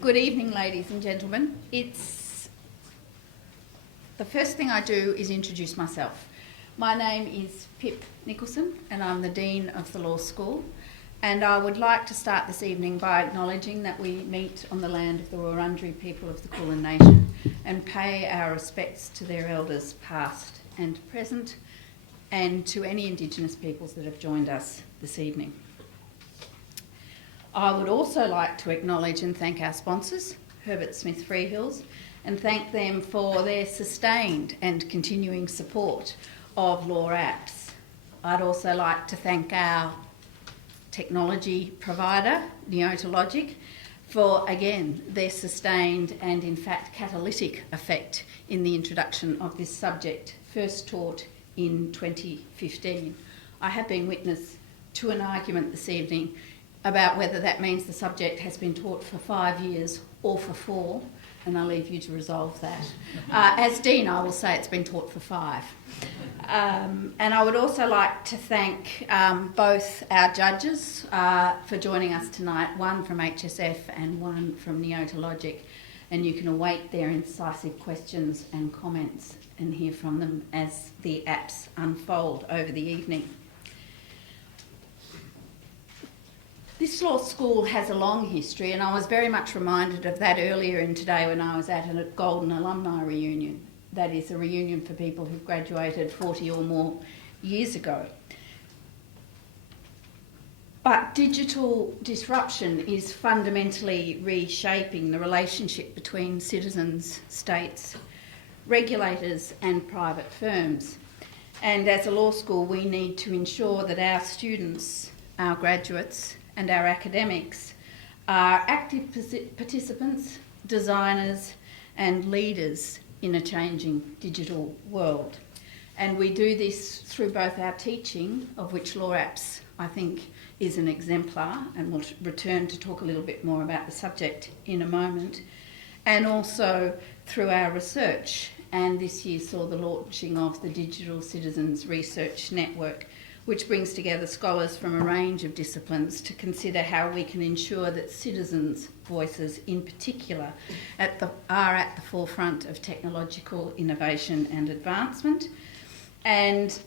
Good evening, ladies and gentlemen. The first thing I do is introduce myself. My name is Pip Nicholson and I'm the Dean of the Law School, and I would like to start this evening by acknowledging that we meet on the land of the Wurundjeri people of the Kulin Nation and pay our respects to their elders past and present, and to any Indigenous peoples that have joined us this evening. I would also like to acknowledge and thank our sponsors, Herbert Freehills, and thank them for their sustained and continuing support of Law Apps. I'd also like to thank our technology provider, Neota Logic, for, again, their sustained and, in fact, catalytic effect in the introduction of this subject, first taught in 2015. I have been witness to an argument this evening about whether that means the subject has been taught for 5 years or for 4, and I'll leave you to resolve that. As Dean, I will say it's been taught for 5. And I would also like to thank both our judges for joining us tonight, one from HSF and one from Neota Logic, and you can await their incisive questions and comments and hear from them as the apps unfold over the evening. This law school has a long history, and I was very much reminded of that earlier in today when I was at a Golden Alumni reunion. That is a reunion for people who've graduated 40 or more years ago. But digital disruption is fundamentally reshaping the relationship between citizens, states, regulators and private firms. And as a law school, we need to ensure that our students, our graduates and our academics are active participants, designers and leaders in a changing digital world. And we do this through both our teaching, of which Law Apps, I think, is an exemplar, and we'll return to talk a little bit more about the subject in a moment, and also through our research. And this year saw the launching of the Digital Citizens Research Network, which brings together scholars from a range of disciplines to consider how we can ensure that citizens' voices in particular are at the forefront of technological innovation and advancement, and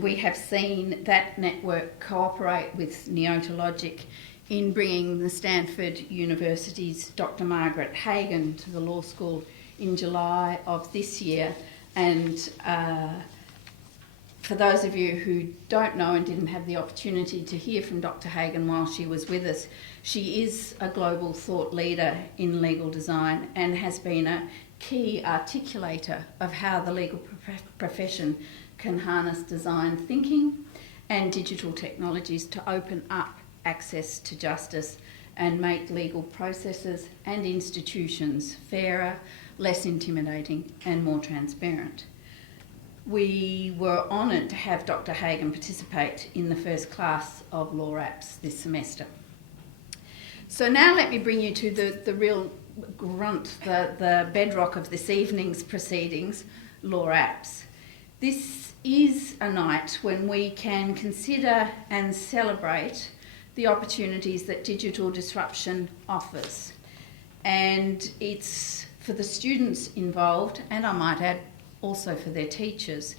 we have seen that network cooperate with Neota Logic in bringing the Stanford University's Dr. Margaret Hagan to the law school in July of this year. And for those of you who don't know and didn't have the opportunity to hear from Dr. Hagan while she was with us, she is a global thought leader in legal design and has been a key articulator of how the legal profession can harness design thinking and digital technologies to open up access to justice and make legal processes and institutions fairer, less intimidating and more transparent. We were honoured to have Dr. Hagan participate in the first class of Law Apps this semester. So now let me bring you to the real grunt, the bedrock of this evening's proceedings, Law Apps. This is a night when we can consider and celebrate the opportunities that digital disruption offers. And it's for the students involved, and I might add also for their teachers,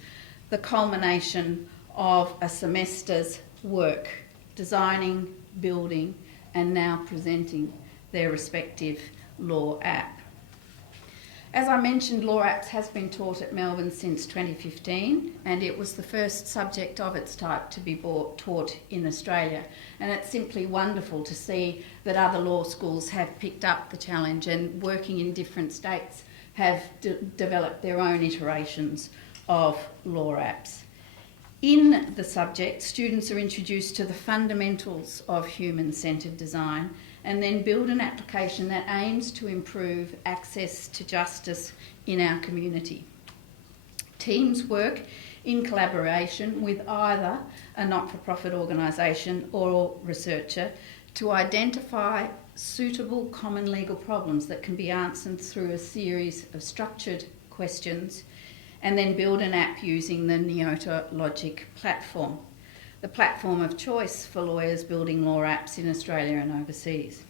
the culmination of a semester's work, designing, building, and now presenting their respective law app. As I mentioned, Law Apps has been taught at Melbourne since 2015, and it was the first subject of its type to be taught in Australia. And it's simply wonderful to see that other law schools have picked up the challenge and, working in different states, have developed their own iterations of Law Apps. In the subject, students are introduced to the fundamentals of human-centred design and then build an application that aims to improve access to justice in our community. Teams work in collaboration with either a not-for-profit organisation or researcher to identify suitable common legal problems that can be answered through a series of structured questions, and then build an app using the Neota Logic platform, the platform of choice for lawyers building law apps in Australia and overseas.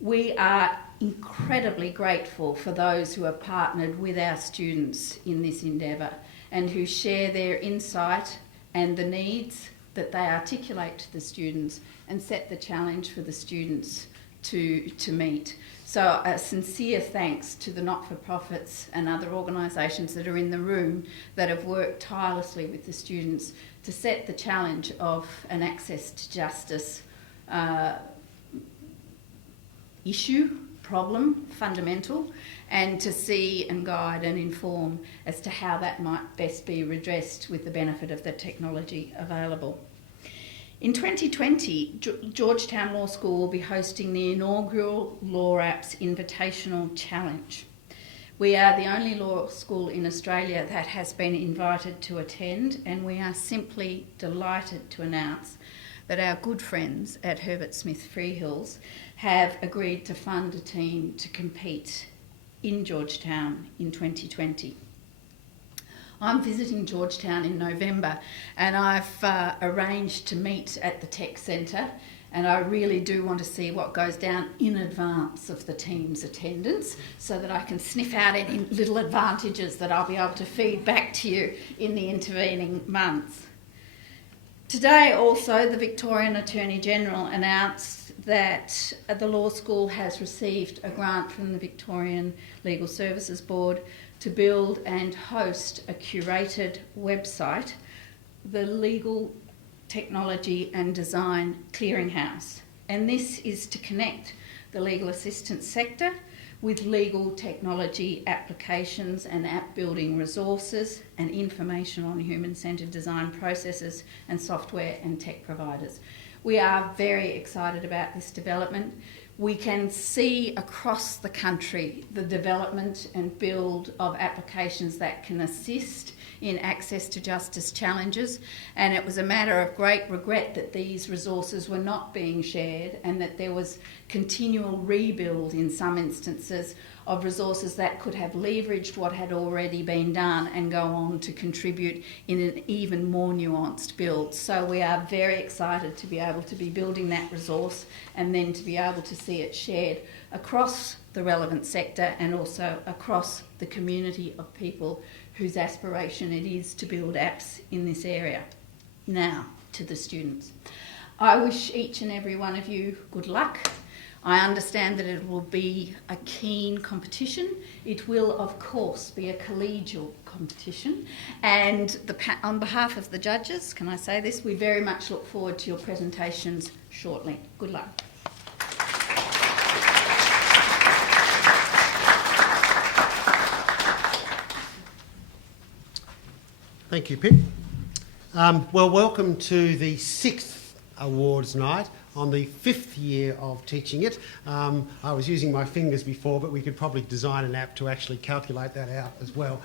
We are incredibly grateful for those who have partnered with our students in this endeavour and who share their insight and the needs that they articulate to the students and set the challenge for the students to meet. So a sincere thanks to the not-for-profits and other organisations that are in the room that have worked tirelessly with the students to set the challenge of an access to justice issue, problem, fundamental, and to see and guide and inform as to how that might best be redressed with the benefit of the technology available. In 2020, Georgetown Law School will be hosting the inaugural Law Apps Invitational Challenge. We are the only law school in Australia that has been invited to attend, and we are simply delighted to announce that our good friends at Herbert Freehills have agreed to fund a team to compete in Georgetown in 2020. I'm visiting Georgetown in November, and I've arranged to meet at the Tech Centre, and I really do want to see what goes down in advance of the team's attendance so that I can sniff out any little advantages that I'll be able to feed back to you in the intervening months. Today also, the Victorian Attorney-General announced that the law school has received a grant from the Victorian Legal Services Board to build and host a curated website, the Legal Technology and Design Clearinghouse. And this is to connect the legal assistance sector with legal technology applications and app building resources and information on human-centred design processes and software and tech providers. We are very excited about this development. We can see across the country the development and build of applications that can assist in access to justice challenges, and it was a matter of great regret that these resources were not being shared and that there was continual rebuild in some instances of resources that could have leveraged what had already been done and go on to contribute in an even more nuanced build. So we are very excited to be able to be building that resource and then to be able to see it shared across the relevant sector and also across the community of people whose aspiration it is to build apps in this area. Now, to the students. I wish each and every one of you good luck. I understand that it will be a keen competition. It will, of course, be a collegial competition. And on behalf of the judges, can I say this? We very much look forward to your presentations shortly. Good luck. Thank you, Pip. Well, welcome to the 6th awards night on the 5th year of teaching it. I was using my fingers before, but we could probably design an app to actually calculate that out as well.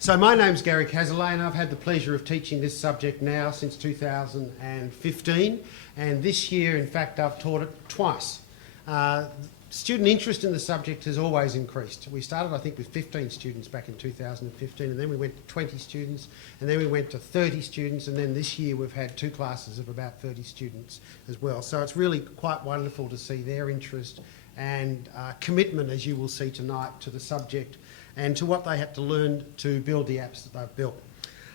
So my name's Gary Cazalet, and I've had the pleasure of teaching this subject now since 2015, and this year, in fact, I've taught it twice. Student interest in the subject has always increased. We started, I think, with 15 students back in 2015, and then we went to 20 students, and then we went to 30 students, and then this year we've had 2 classes of about 30 students as well. So it's really quite wonderful to see their interest and commitment, as you will see tonight, to the subject and to what they had to learn to build the apps that they've built.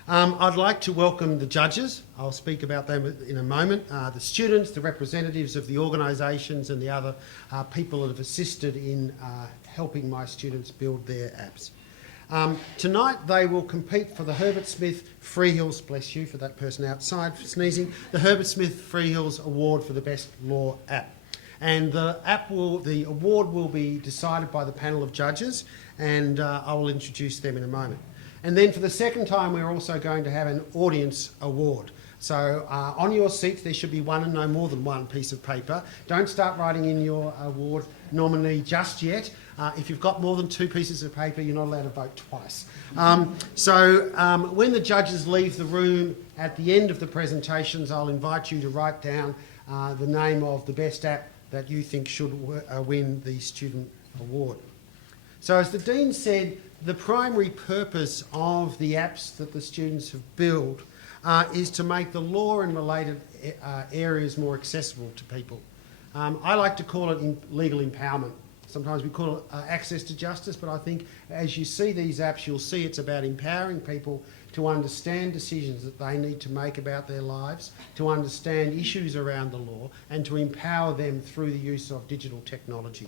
I'd like to welcome the judges. I'll speak about them in a moment. The students, the representatives of the organisations and the other people that have assisted in helping my students build their apps. Tonight they will compete for the Herbert Freehills, bless you for that person outside for sneezing, the Herbert Freehills Award for the Best Law App. And the award will be decided by the panel of judges, and I will introduce them in a moment. And then for the second time, we're also going to have an audience award. So on your seats, there should be one and no more than one piece of paper. Don't start writing in your award nominee just yet. If you've got more than 2 pieces of paper, you're not allowed to vote twice. When the judges leave the room at the end of the presentations, I'll invite you to write down the name of the best app that you think should win the student award. So as the Dean said, the primary purpose of the apps that the students have built is to make the law and related areas more accessible to people. I like to call it legal empowerment. Sometimes we call it access to justice, but I think as you see these apps, you'll see it's about empowering people to understand decisions that they need to make about their lives, to understand issues around the law, and to empower them through the use of digital technology.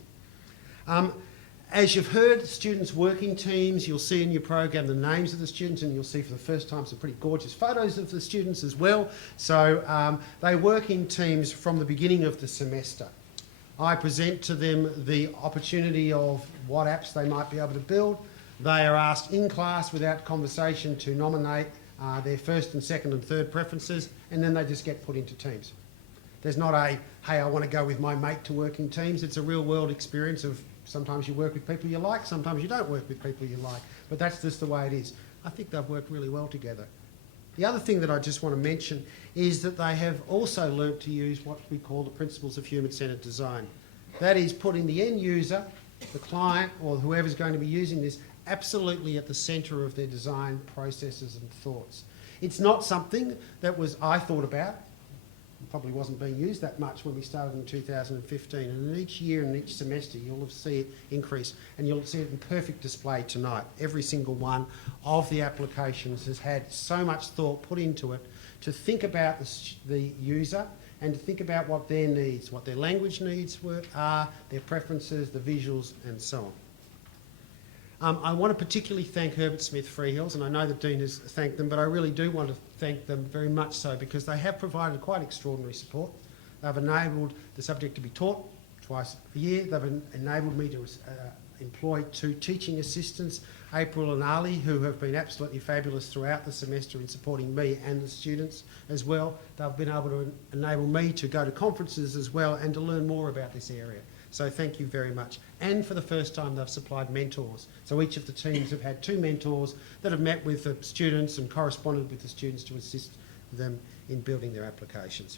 As you've heard, students work in teams. You'll see in your program the names of the students, and you'll see for the first time some pretty gorgeous photos of the students as well. So they work in teams from the beginning of the semester. I present to them the opportunity of what apps they might be able to build. They are asked in class without conversation to nominate their first and second and third preferences, and then they just get put into teams. There's not a, hey, I want to go with my mate to work in teams. It's a real world experience of sometimes you work with people you like, sometimes you don't work with people you like, but that's just the way it is. I think they've worked really well together. The other thing that I just want to mention is that they have also learnt to use what we call the principles of human-centred design. That is putting the end user, the client, or whoever's going to be using this absolutely at the centre of their design processes and thoughts. It's not something that I thought about. It probably wasn't being used that much when we started in 2015, and in each year and each semester you'll see it increase, and you'll see it in perfect display tonight. Every single one of the applications has had so much thought put into it to think about the user and to think about what their needs, what their language needs are, their preferences, the visuals, and so on. I want to particularly thank Herbert Smith Freehills, and I know the Dean has thanked them, but I really do want to thank them very much so because they have provided quite extraordinary support. They've enabled the subject to be taught twice a year. They've enabled me to employ 2 teaching assistants, April and Ali, who have been absolutely fabulous throughout the semester in supporting me and the students as well. They've been able to enable me to go to conferences as well and to learn more about this area. So thank you very much. And for the first time, they've supplied mentors. So each of the teams have had 2 mentors that have met with the students and corresponded with the students to assist them in building their applications.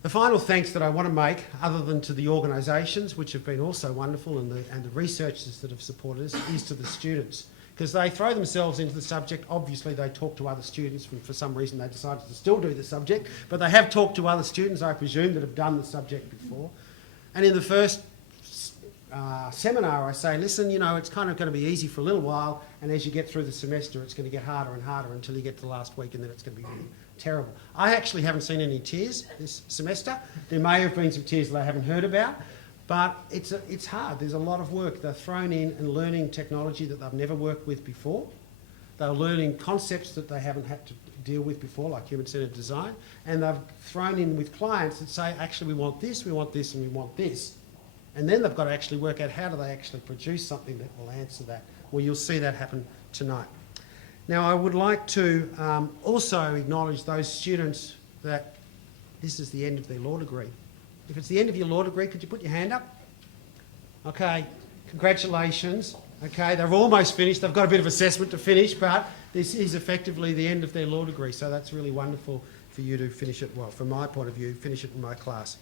The final thanks that I want to make, other than to the organisations, which have been also wonderful, and the researchers that have supported us, is to the students. Because they throw themselves into the subject. Obviously, they talk to other students, and for some reason they decided to still do the subject, but they have talked to other students, I presume, that have done the subject before. And in the first seminar, I say, listen, you know, it's kind of going to be easy for a little while, and as you get through the semester, it's going to get harder and harder until you get to the last week, and then it's going to be really terrible. I actually haven't seen any tears this semester. There may have been some tears that I haven't heard about, but it's hard. There's a lot of work. They're thrown in and learning technology that they've never worked with before. They're learning concepts that they haven't had to deal with before, like human-centred design, and they've thrown in with clients that say, actually, we want this, and we want this. And then they've got to actually work out how do they actually produce something that will answer that. Well, you'll see that happen tonight. Now, I would like to also acknowledge those students that this is the end of their law degree. If it's the end of your law degree, could you put your hand up? Okay, congratulations. Okay, they're almost finished. They've got a bit of assessment to finish, but this is effectively the end of their law degree, so that's really wonderful for you to finish it, well, from my point of view, finish it in my class.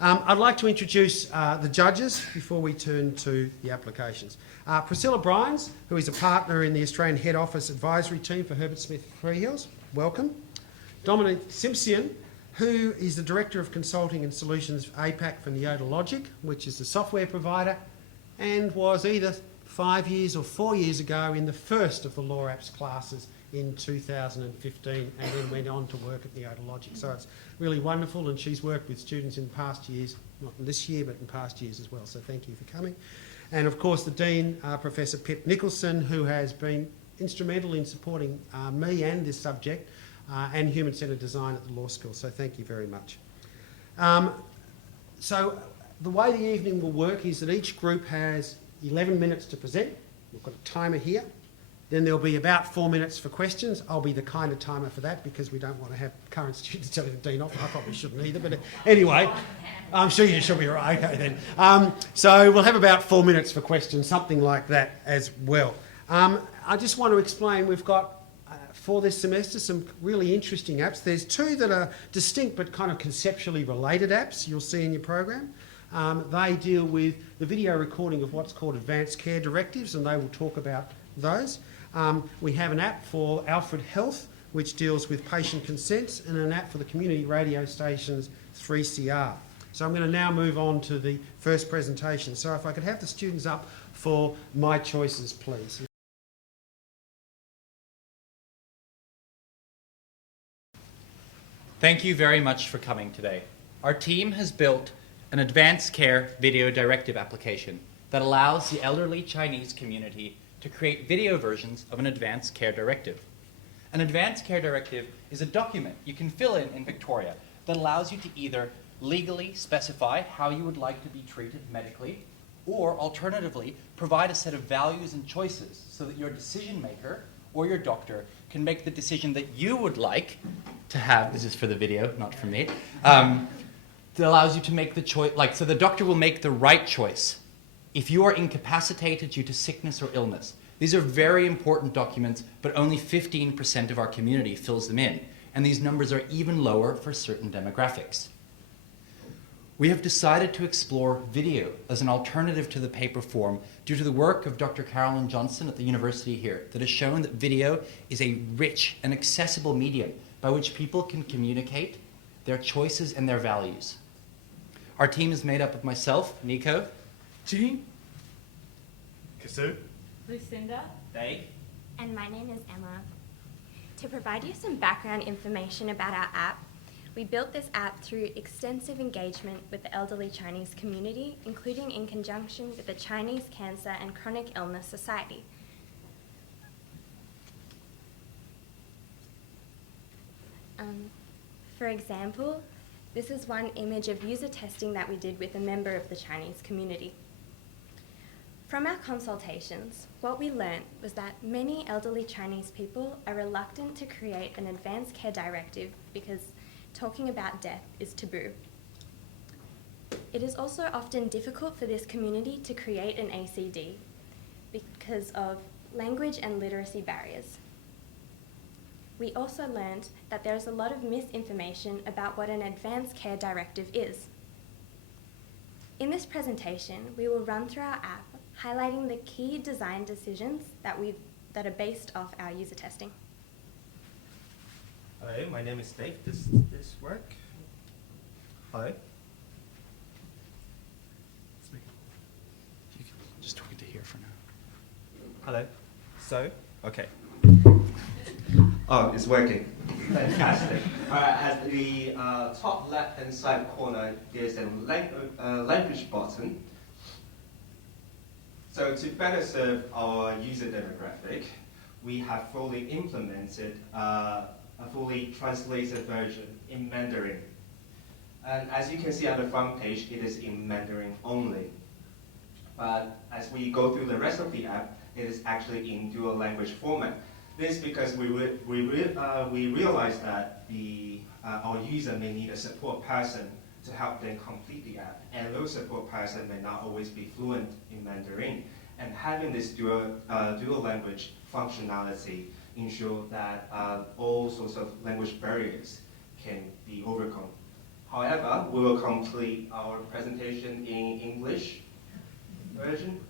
I'd like to introduce the judges before we turn to the applications. Priscilla Bryans, who is a partner in the Australian Head Office Advisory Team for Herbert Smith Freehills, welcome. Dominic Simpson, who is the Director of Consulting and Solutions APAC for Neota Logic, which is the software provider, and was either 5 years or 4 years ago in the first of the Law Apps classes in 2015, and then went on to work at Neota Logic. So it's really wonderful, and she's worked with students in past years, not this year, but in past years as well. So thank you for coming. And of course the Dean, Professor Pip Nicholson, who has been instrumental in supporting me and this subject and human-centred design at the law school. So thank you very much. So the way the evening will work is that each group has 11 minutes to present. We've got a timer here. Then there'll be about 4 minutes for questions. I'll be the kind of timer for that because we don't want to have current students telling the Dean off. I probably shouldn't either, but anyway, I'm sure you should be right. Okay then. So we'll have about 4 minutes for questions, something like that as well. I just want to explain, we've got for this semester some really interesting apps. There's 2 that are distinct but kind of conceptually related apps you'll see in your program. They deal with the video recording of what's called advanced care directives, and they will talk about those. We have an app for Alfred Health, which deals with patient consents, and an app for the community radio stations 3CR. So I'm going to now move on to the first presentation. So if I could have the students up for my choices, please. Thank you very much for coming today. Our team has built an advanced care video directive application that allows the elderly Chinese community to create video versions of an advanced care directive. An advanced care directive is a document you can fill in Victoria that allows you to either legally specify how you would like to be treated medically, or alternatively, provide a set of values and choices so that your decision maker or your doctor can make the decision that you would like to have. This is for the video, not for me. That allows you to make the choice, so the doctor will make the right choice if you are incapacitated due to sickness or illness. These are very important documents, but only 15% of our community fills them in, and these numbers are even lower for certain demographics. We have decided to explore video as an alternative to the paper form due to the work of Dr. Carolyn Johnson at the university here that has shown that video is a rich and accessible medium by which people can communicate their choices and their values. Our team is made up of myself, Nico, Jean, Kasu, Lucinda, Dave, And my name is Emma. To provide you some background information about our app, we built this app through extensive engagement with the elderly Chinese community, including in conjunction with the Chinese Cancer and Chronic Illness Society. For example, this is one image of user testing that we did with a member of the Chinese community. From our consultations, what we learnt was that many elderly Chinese people are reluctant to create an advanced care directive because talking about death is taboo. It is also often difficult for this community to create an ACD because of language and literacy barriers. We also learned that there is a lot of misinformation about what an advanced care directive is. In this presentation, we will run through our app, highlighting the key design decisions that are based off our user testing. Hello, my name is Dave. Does this work? Hello? you can just talk into here for now. Hello? So? Okay. Oh, it's working. Fantastic. At the top left-hand side corner, there's a language button. So to better serve our user demographic, we have fully implemented a fully translated version in Mandarin. And as you can see at the front page, it is in Mandarin only. But as we go through the rest of the app, it is actually in dual language format. This is because we realize that our user may need a support person to help them complete the app, and those support person may not always be fluent in Mandarin. And having this dual language functionality ensure that all sorts of language barriers can be overcome. However, we will complete our presentation in English version.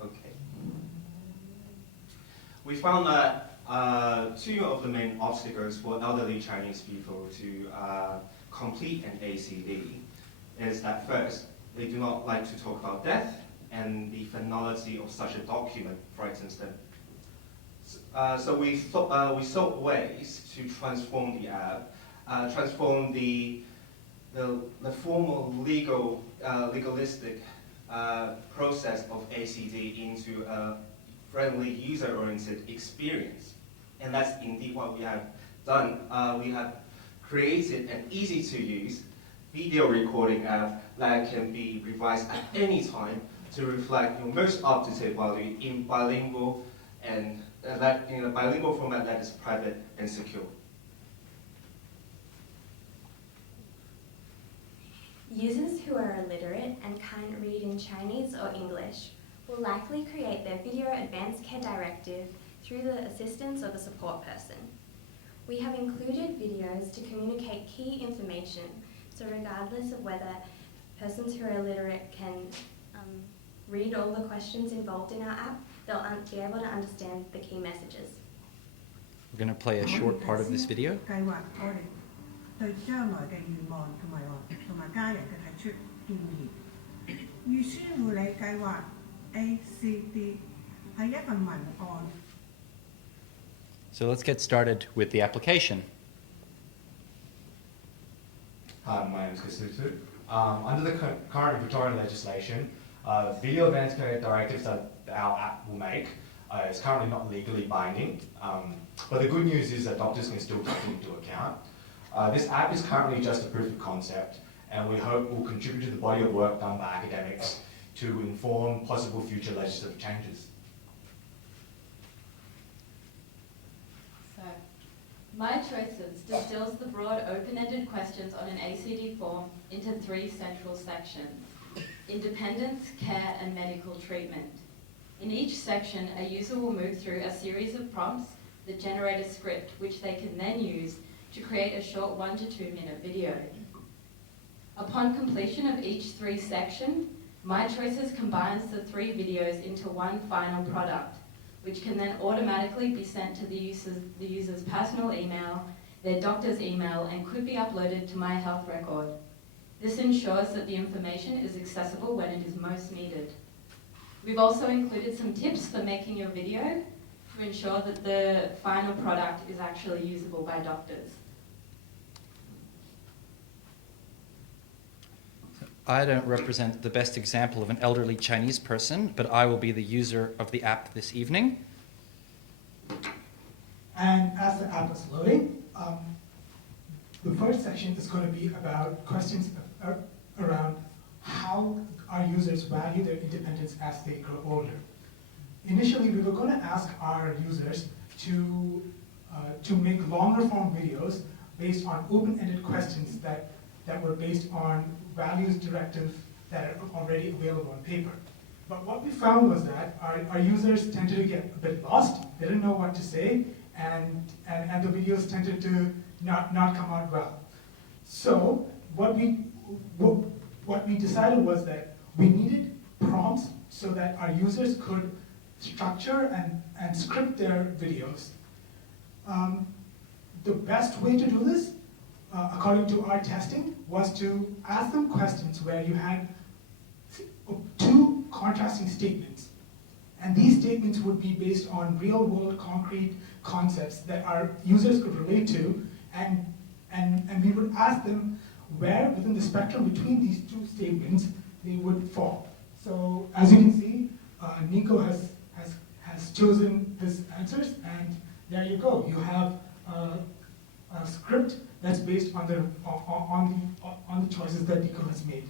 Okay. We found that two of the main obstacles for elderly Chinese people to complete an ACD is that first, they do not like to talk about death, and the finality of such a document frightens them. So we sought ways to transform the app, transform the formal legalistic process of ACD into a friendly, user-oriented experience. And that's indeed what we have done. We have created an easy-to-use video recording app that can be revised at any time to reflect your most up-to-date value in bilingual and in a bilingual format that is private and secure. Users who are illiterate and can't read in Chinese or English will likely create their video advanced care directive through the assistance of a support person. We have included videos to communicate key information, so regardless of whether persons who are illiterate can read all the questions involved in our app, they'll be able to understand the key messages. We're going to play a short part of this video. 對將來嘅願望同埋家人嘅提出建議。預先護理計劃 ACD 係一份文案。So let's get started with the application. Hi, my name is Kasutu. Under the current Victorian legislation, video advance care directives that our app will make is currently not legally binding. But the good news is that doctors can still take them into account. This app is currently just a proof of concept, and we hope will contribute to the body of work done by academics to inform possible future legislative changes. So, My Choices distills the broad open-ended questions on an ACD form into 3 central sections: independence, care, and medical treatment. In each section, a user will move through a series of prompts that generate a script which they can then use to create a short 1 to 2 minute video. Upon completion of each 3 sections, My Choices combines the 3 videos into one final product, which can then automatically be sent to the user's personal email, their doctor's email, and could be uploaded to My Health Record. This ensures that the information is accessible when it is most needed. We've also included some tips for making your video to ensure that the final product is actually usable by doctors. I don't represent the best example of an elderly Chinese person, but I will be the user of the app this evening. And as the app is loading, the first section is going to be about questions around how our users value their independence as they grow older. Initially, we were going to ask our users to make longer form videos based on open-ended questions that were based on values directives that are already available on paper. But what we found was that our users tended to get a bit lost, they didn't know what to say, and the videos tended to not come out well. So what we decided was that we needed prompts so that our users could structure and script their videos. The best way to do this, according to our testing, was to ask them questions where you had 2 contrasting statements. And these statements would be based on real-world concrete concepts that our users could relate to, and we would ask them where within the spectrum between these 2 statements they would fall. So as you can see, Nico has chosen his answers, and there you go. You have a script that's based on the choices that Nico has made.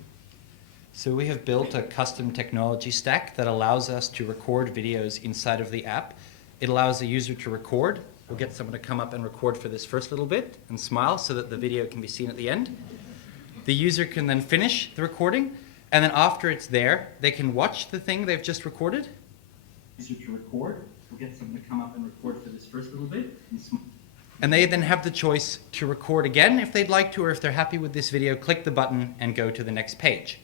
So we have built a custom technology stack that allows us to record videos inside of the app. It allows the user to record. We'll get someone to come up and record for this first little bit and smile so that the video can be seen at the end. The user can then finish the recording, and then after it's there, they can watch the thing they've just recorded. User to record. We'll get someone to come up and record for this first little bit and smile. And they then have the choice to record again if they'd like to, or if they're happy with this video, click the button and go to the next page.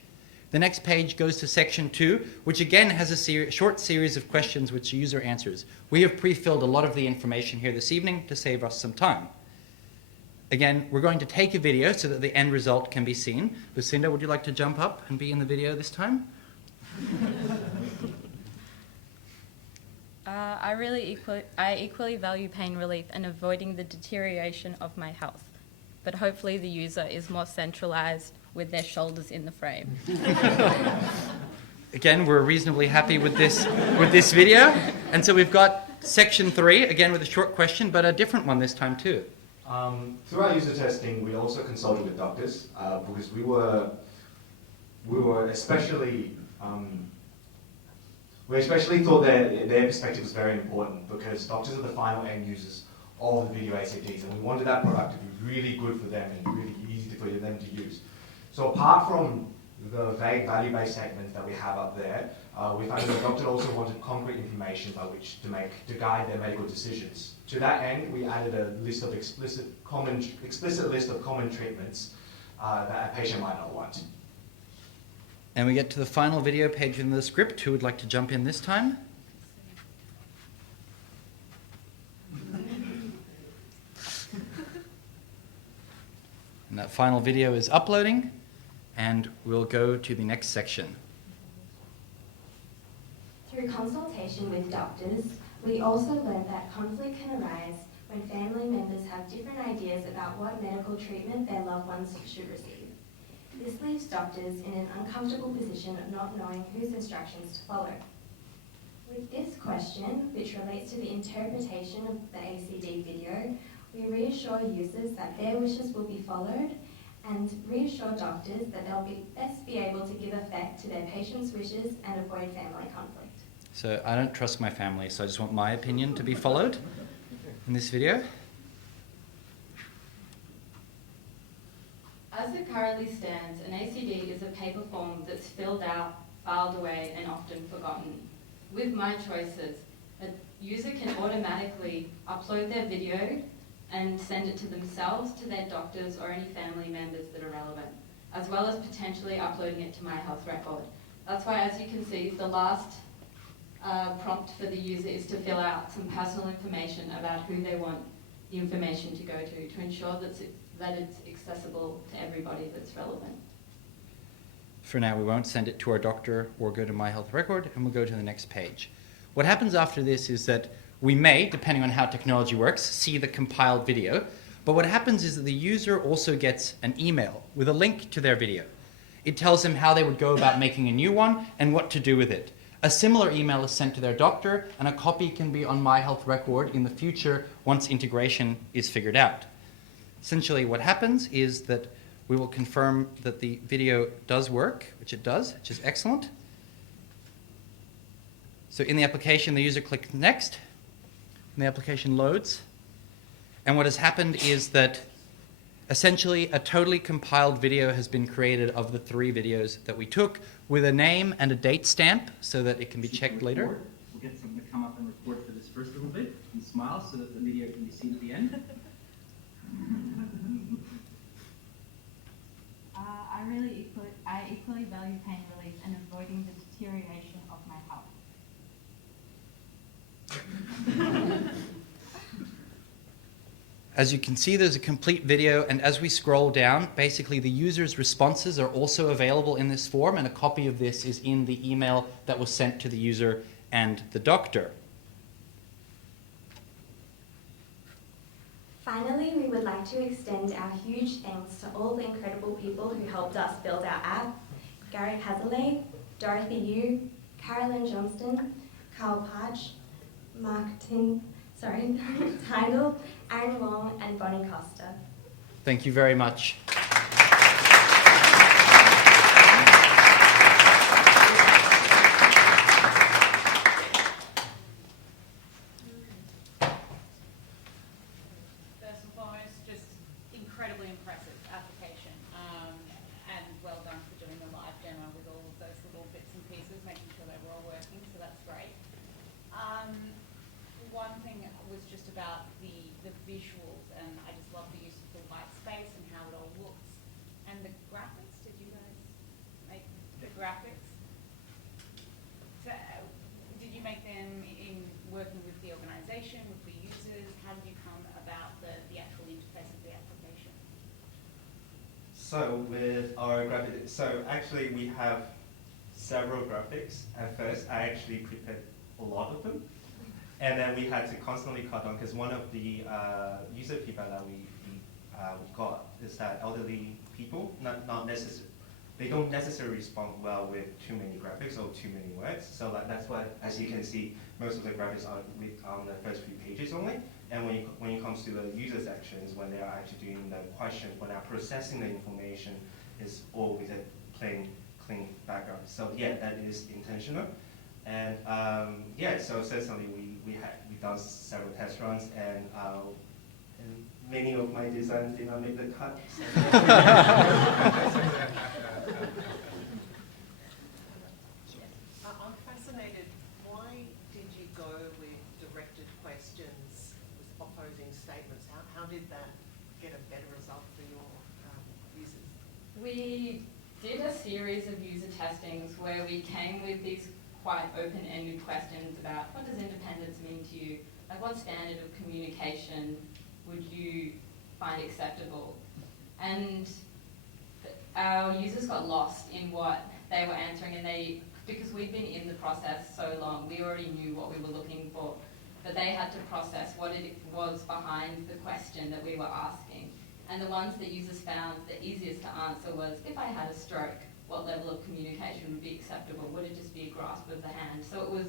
The next page goes to section 2, which again has a short series of questions which the user answers. We have pre-filled a lot of the information here this evening to save us some time. Again, we're going to take a video so that the end result can be seen. Lucinda, would you like to jump up and be in the video this time? I equally value pain relief and avoiding the deterioration of my health. But hopefully the user is more centralized with their shoulders in the frame. Again, we're reasonably happy with this video. And so we've got section 3, again with a short question, but a different one this time too. Through our user testing, we also consulted with doctors because we were especially thought that their perspective was very important because doctors are the final end users of the video ACDs, and we wanted that product to be really good for them and really easy for them to use. So apart from the vague value-based statements that we have up there, we found that the doctor also wanted concrete information by which to guide their medical decisions. To that end, we added a list of explicit list of common treatments that a patient might not want. And we get to the final video page in the script. Who would like to jump in this time? And that final video is uploading, and we'll go to the next section. Through consultation with doctors, we also learned that conflict can arise when family members have different ideas about what medical treatment their loved ones should receive. This leaves doctors in an uncomfortable position of not knowing whose instructions to follow. With this question, which relates to the interpretation of the ACD video, we reassure users that their wishes will be followed and reassure doctors that they'll best be able to give effect to their patients' wishes and avoid family conflict. So I don't trust my family, so I just want my opinion to be followed in this video. As it currently stands, an ACD is a paper form that's filled out, filed away, and often forgotten. With My Choices, a user can automatically upload their video and send it to themselves, to their doctors, or any family members that are relevant, as well as potentially uploading it to My Health Record. That's why, as you can see, the last prompt for the user is to fill out some personal information about who they want the information to go to ensure that it's accessible to everybody that's relevant. For now, we won't send it to our doctor or go to My Health Record, and we'll go to the next page. What happens after this is that we may, depending on how technology works, see the compiled video, but what happens is that the user also gets an email with a link to their video. It tells them how they would go about making a new one and what to do with it. A similar email is sent to their doctor, and a copy can be on My Health Record in the future once integration is figured out. Essentially, what happens is that we will confirm that the video does work, which it does, which is excellent. So in the application, the user clicks Next, and the application loads. And what has happened is that essentially a totally compiled video has been created of the 3 videos that we took with a name and a date stamp so that it can be checked later. We'll get someone to come up and record for this first little bit and smile so that the video can be seen at the end. I equally value pain relief and avoiding the deterioration of my health. As you can see, there's a complete video, and as we scroll down, basically the user's responses are also available in this form, and a copy of this is in the email that was sent to the user and the doctor. Finally, we would like to extend our huge thanks to all the incredible people who helped us build our app: Gary Hazalay, Dorothy Yu, Carolyn Johnston, Carl Parch, Tyndall, Aaron Wong, and Bonnie Costa. Thank you very much. So with our graphics, so actually we have several graphics. At first, I actually prepared a lot of them, and then we had to constantly cut down because one of the user feedback that we got is that elderly people they don't necessarily respond well with too many graphics or too many words. So that's why, as you can see, most of the graphics are on the first few pages only. And when it comes to the user sections, when they are actually doing the questions, when they're processing the information, is all with a plain, clean background. So yeah, that is intentional. And yeah, so certainly we've done several test runs, and many of my designs did not make the cut. I'm fascinated. Why did you go with directed questions with opposing statements? How did that get a better result for your users? We did a series of user testings where we came with these quite open-ended questions about what does independence mean to you? Like, what standard of communication would you find acceptable? And our users got lost in what they were answering, and because we'd been in the process so long, we already knew what we were looking for, but they had to process what it was behind the question that we were asking. And the ones that users found the easiest to answer was, if I had a stroke, what level of communication would be acceptable? Would it just be a grasp of the hand? So it was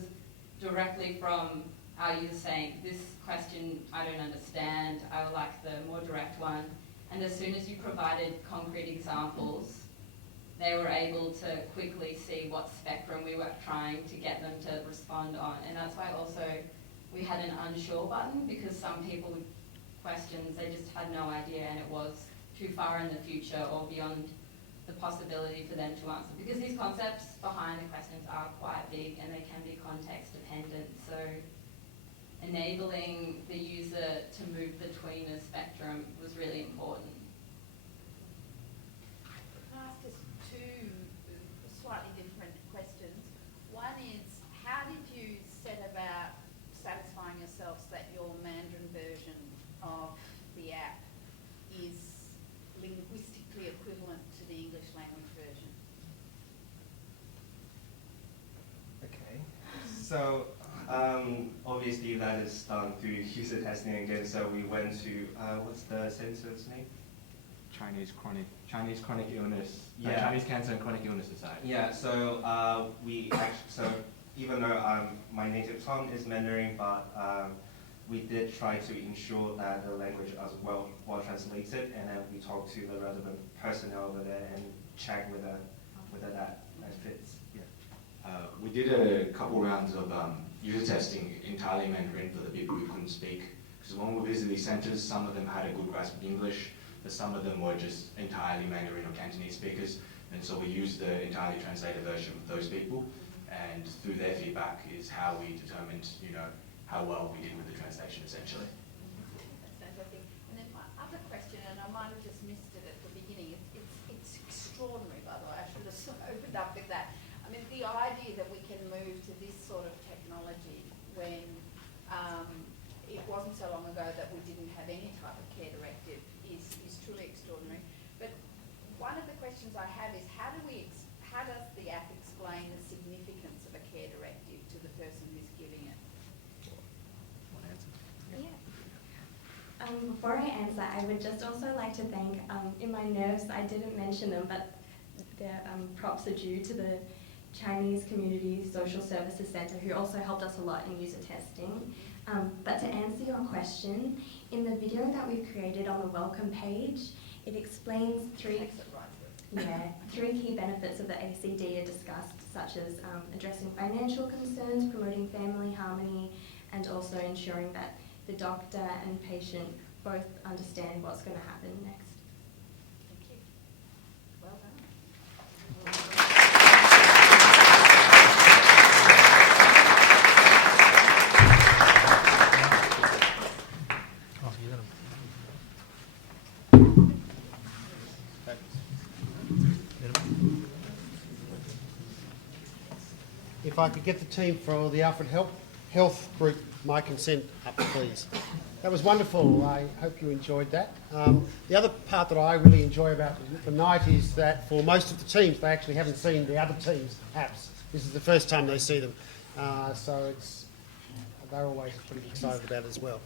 directly from our users saying, this question I don't understand, I would like the more direct one. And as soon as you provided concrete examples, they were able to quickly see what spectrum we were trying to get them to respond on. And that's why also we had an unsure button, because some people with questions, they just had no idea and it was too far in the future or beyond the possibility for them to answer. Because these concepts behind the questions are quite big and they can be context dependent. So enabling the user to move between a spectrum was really important. Can I ask us two slightly different questions? One is, how did you set about satisfying yourselves that your Mandarin version of the app is linguistically equivalent to the English language version? Okay, so obviously that is done through user testing again. So we went to what's the center's name? Chinese Chronic Illness, Yeah. Chinese Cancer and Chronic Illness Society. Yeah. So we actually, even though my native tongue is Mandarin, but we did try to ensure that the language is well translated, and then we talked to the relevant personnel over there and check whether that fits. We did a couple rounds of user testing entirely Mandarin for the people who couldn't speak. Because when we visited these centres, some of them had a good grasp of English, but some of them were just entirely Mandarin or Cantonese speakers. And so we used the entirely translated version for those people. And through their feedback is how we determined, how well we did with the translation, essentially. That's fantastic. And then my other question, and I might have just missed it at the beginning, it's extraordinary, by the way. I should have opened up with that. I mean, the idea that we can move to this sort of technology when it wasn't so long ago that we didn't have any type of care directive is truly extraordinary. But one of the questions I have is, how does the app explain the significance of a care directive to the person who's giving it? Yeah. Before I answer, I would just also like to thank, in my notes, I didn't mention them, but their props are due to the Chinese Community Social Services Centre, who also helped us a lot in user testing. But to answer your question, in the video that we've created on the welcome page, it explains three key benefits of the ACD are discussed, such as addressing financial concerns, promoting family harmony, and also ensuring that the doctor and patient both understand what's going to happen next. Thank you. Well done. If I could get the team for the Alfred Health Group, My Consent, up, please. That was wonderful. I hope you enjoyed that. The other part that I really enjoy about the night is that for most of the teams, they actually haven't seen the other teams' apps. This is the first time they see them. So they're always pretty excited about it as well.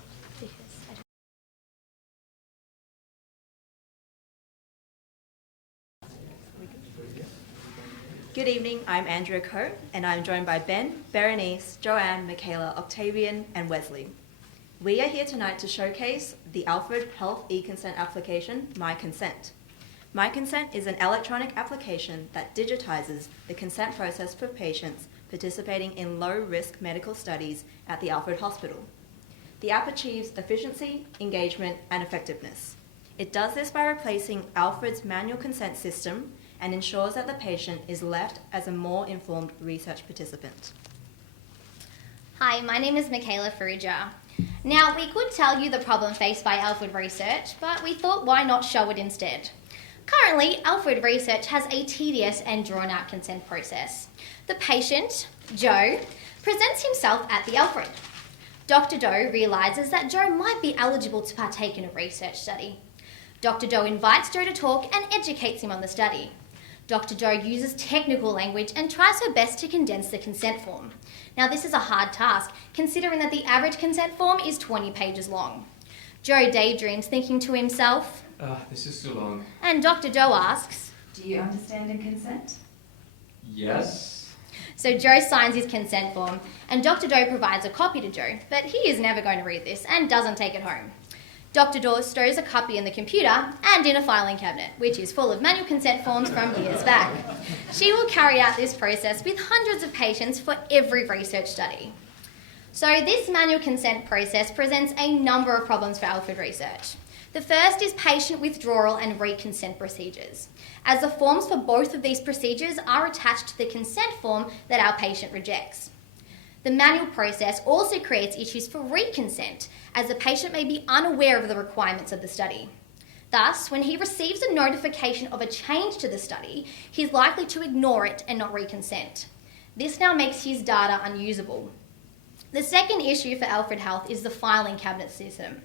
Good evening, I'm Andrea Coe, and I'm joined by Ben, Berenice, Joanne, Michaela, Octavian, and Wesley. We are here tonight to showcase the Alfred Health e-consent application, My Consent. My Consent is an electronic application that digitizes the consent process for patients participating in low-risk medical studies at the Alfred Hospital. The app achieves efficiency, engagement, and effectiveness. It does this by replacing Alfred's manual consent system and ensures that the patient is left as a more informed research participant. Hi, my name is Michaela Faruja. Now, we could tell you the problem faced by Alfred Research, but we thought why not show it instead. Currently, Alfred Research has a tedious and drawn-out consent process. The patient, Joe, presents himself at the Alfred. Dr. Doe realises that Joe might be eligible to partake in a research study. Dr. Doe invites Joe to talk and educates him on the study. Dr. Doe uses technical language and tries her best to condense the consent form. Now, this is a hard task, considering that the average consent form is 20 pages long. Joe daydreams, thinking to himself, this is too long. And Dr. Doe asks, "Do you understand and consent?" Yes. So Joe signs his consent form, and Dr. Doe provides a copy to Joe, but he is never going to read this and doesn't take it home. Dr. Doe stores a copy in the computer and in a filing cabinet, which is full of manual consent forms from years back. She will carry out this process with hundreds of patients for every research study. So this manual consent process presents a number of problems for Alfred Research. The first is patient withdrawal and reconsent procedures, as the forms for both of these procedures are attached to the consent form that our patient rejects. The manual process also creates issues for reconsent, as the patient may be unaware of the requirements of the study. Thus, when he receives a notification of a change to the study, he is likely to ignore it and not reconsent. This now makes his data unusable. The second issue for Alfred Health is the filing cabinet system.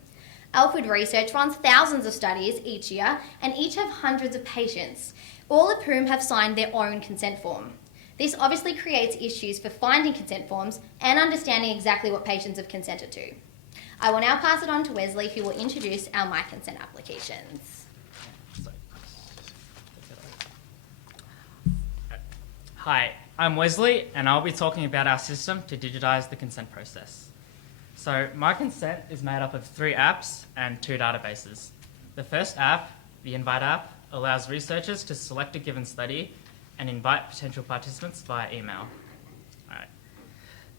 Alfred Research runs thousands of studies each year and each have hundreds of patients, all of whom have signed their own consent form. This obviously creates issues for finding consent forms and understanding exactly what patients have consented to. I will now pass it on to Wesley, who will introduce our My Consent applications. Hi, I'm Wesley, and I'll be talking about our system to digitise the consent process. So My Consent is made up of 3 apps and 2 databases. The first app, the Invite app, allows researchers to select a given study and invite potential participants via email. Alright.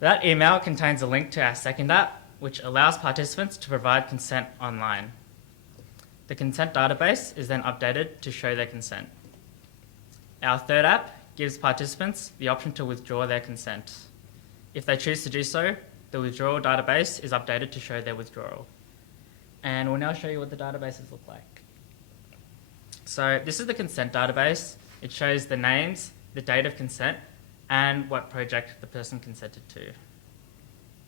That email contains a link to our second app, which allows participants to provide consent online. The consent database is then updated to show their consent. Our third app gives participants the option to withdraw their consent. If they choose to do so, the withdrawal database is updated to show their withdrawal. And we'll now show you what the databases look like. So this is the consent database. It shows the names, the date of consent, and what project the person consented to.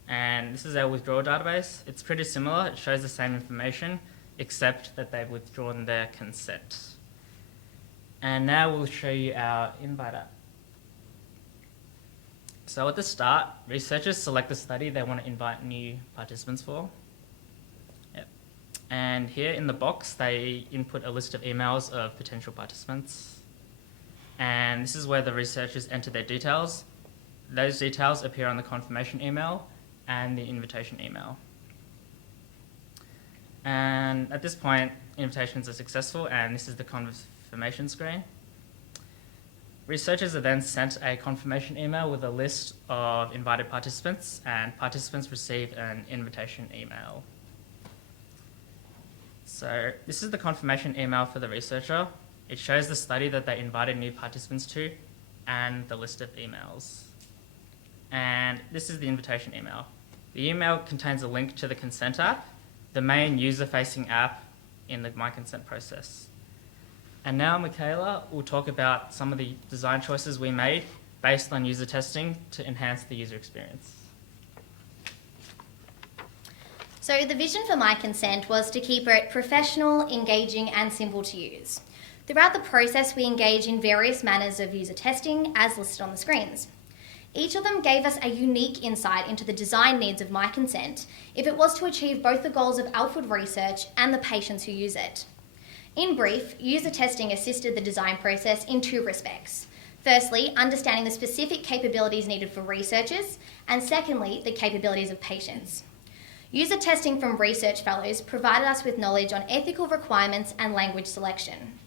And this is our withdrawal database. It's pretty similar. It shows the same information, except that they've withdrawn their consent. And now we'll show you our Invite app. So at the start, researchers select the study they want to invite new participants for. Yep. And here in the box, they input a list of emails of potential participants. And this is where the researchers enter their details. Those details appear on the confirmation email and the invitation email. And at this point, invitations are successful, and this is the confirmation screen. Researchers are then sent a confirmation email with a list of invited participants, and participants receive an invitation email. So this is the confirmation email for the researcher. It shows the study that they invited new participants to and the list of emails. And this is the invitation email. The email contains a link to the consent app, the main user-facing app in the My Consent process. And now Michaela will talk about some of the design choices we made based on user testing to enhance the user experience. So the vision for My Consent was to keep it professional, engaging, and simple to use. Throughout the process, we engage in various manners of user testing, as listed on the screens. Each of them gave us a unique insight into the design needs of My Consent if it was to achieve both the goals of Alfred Research and the patients who use it. In brief, user testing assisted the design process in 2 respects. Firstly, understanding the specific capabilities needed for researchers, and secondly, the capabilities of patients. User testing from research fellows provided us with knowledge on ethical requirements and language selection.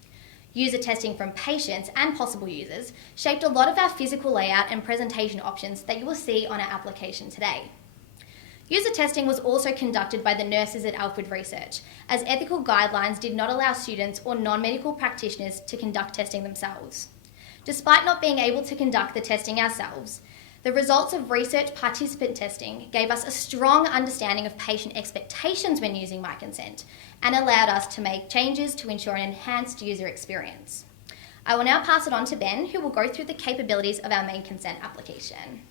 User testing from patients and possible users shaped a lot of our physical layout and presentation options that you will see on our application today. User testing was also conducted by the nurses at Alfred Research, as ethical guidelines did not allow students or non-medical practitioners to conduct testing themselves. Despite not being able to conduct the testing ourselves, the results of research participant testing gave us a strong understanding of patient expectations when using My Consent and allowed us to make changes to ensure an enhanced user experience. I will now pass it on to Ben, who will go through the capabilities of our main consent application.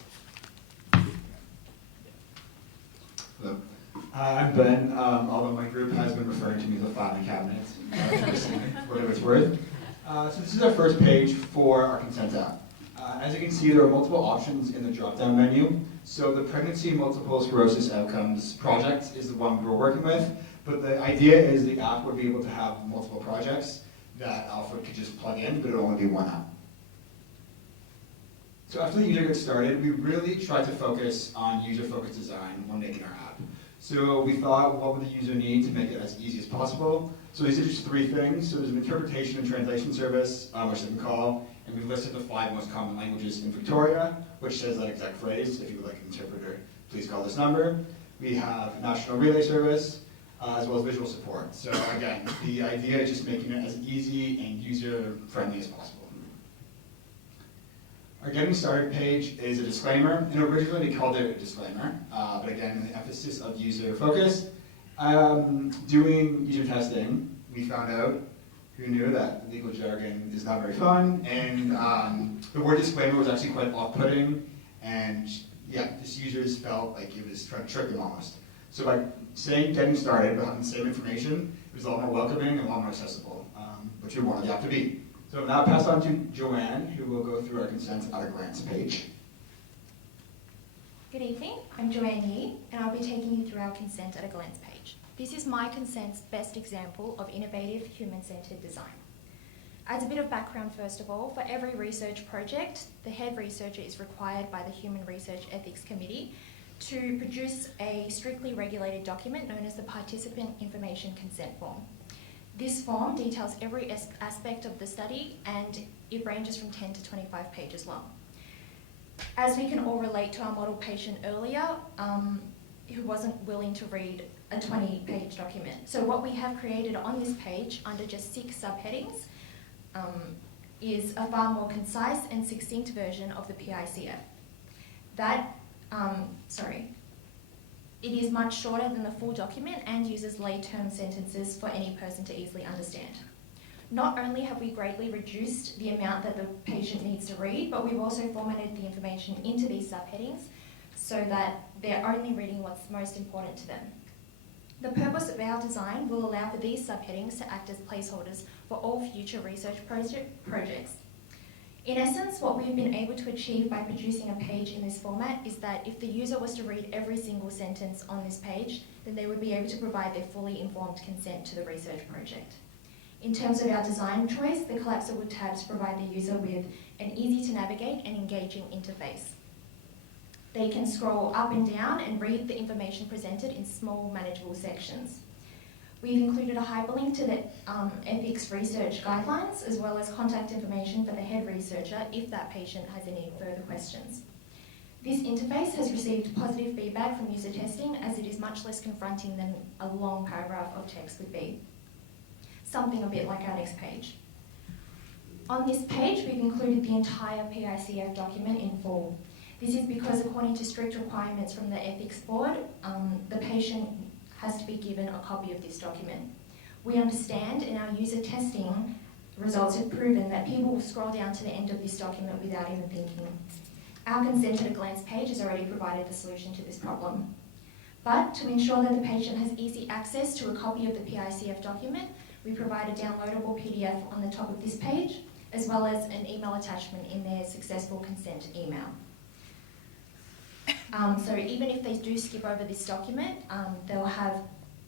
Hello. I'm Ben, although my group has been referring to me as a filing cabinet. whatever it's worth. So this is our first page for our consent app. As you can see, there are multiple options in the drop-down menu. So the Pregnancy Multiple Sclerosis Outcomes project is the one we're working with, but the idea is the app would be able to have multiple projects that Alfred could just plug in, but it would only be one app. So after the user gets started, we really try to focus on user-focused design when making our app. So we thought, what would the user need to make it as easy as possible? So these are just 3 things. So there's an interpretation and translation service, which they can call, and we've listed the 5 most common languages in Victoria, which says that exact phrase. If you would like an interpreter, please call this number. We have a national relay service, as well as visual support. So again, the idea is just making it as easy and user-friendly as possible. Our Getting Started page is a disclaimer, and originally we called it a disclaimer, but again, the emphasis of user focus. Doing user testing, we found out, who knew, that legal jargon is not very fun, and the word disclaimer was actually quite off-putting, and yeah, just users felt like it was trying to trick them almost. So by saying Getting Started, but having the same information, it was a lot more welcoming and a lot more accessible, which we wanted the app to be. So I'll now pass on to Joanne, who will go through our consent at a glance page. Good evening, I'm Joanne Yee, and I'll be taking you through our consent at a glance page. This is my consent's best example of innovative human-centered design. As a bit of background first of all, for every research project, the head researcher is required by the Human Research Ethics Committee to produce a strictly regulated document known as the Participant Information Consent Form. This form details every aspect of the study, and it ranges from 10 to 25 pages long. As we can all relate to our model patient earlier, who wasn't willing to read a 20-page document. So what we have created on this page, under just 6 subheadings, is a far more concise and succinct version of the PICF. It is much shorter than the full document and uses lay-term sentences for any person to easily understand. Not only have we greatly reduced the amount that the patient needs to read, but we've also formatted the information into these subheadings so that they're only reading what's most important to them. The purpose of our design will allow for these subheadings to act as placeholders for all future research projects. In essence, what we've been able to achieve by producing a page in this format is that if the user was to read every single sentence on this page, then they would be able to provide their fully informed consent to the research project. In terms of our design choice, the collapsible tabs provide the user with an easy to navigate and engaging interface. They can scroll up and down and read the information presented in small, manageable sections. We've included a hyperlink to the ethics research guidelines, as well as contact information for the head researcher if that patient has any further questions. This interface has received positive feedback from user testing, as it is much less confronting than a long paragraph of text would be. Something a bit like our next page. On this page, we've included the entire PICF document in full. This is because, according to strict requirements from the ethics board, the patient has to be given a copy of this document. We understand, and our user testing results have proven that people will scroll down to the end of this document without even thinking. Our consent at a glance page has already provided the solution to this problem. But to ensure that the patient has easy access to a copy of the PICF document, we provide a downloadable PDF on the top of this page, as well as an email attachment in their successful consent email. So even if they do skip over this document, they'll have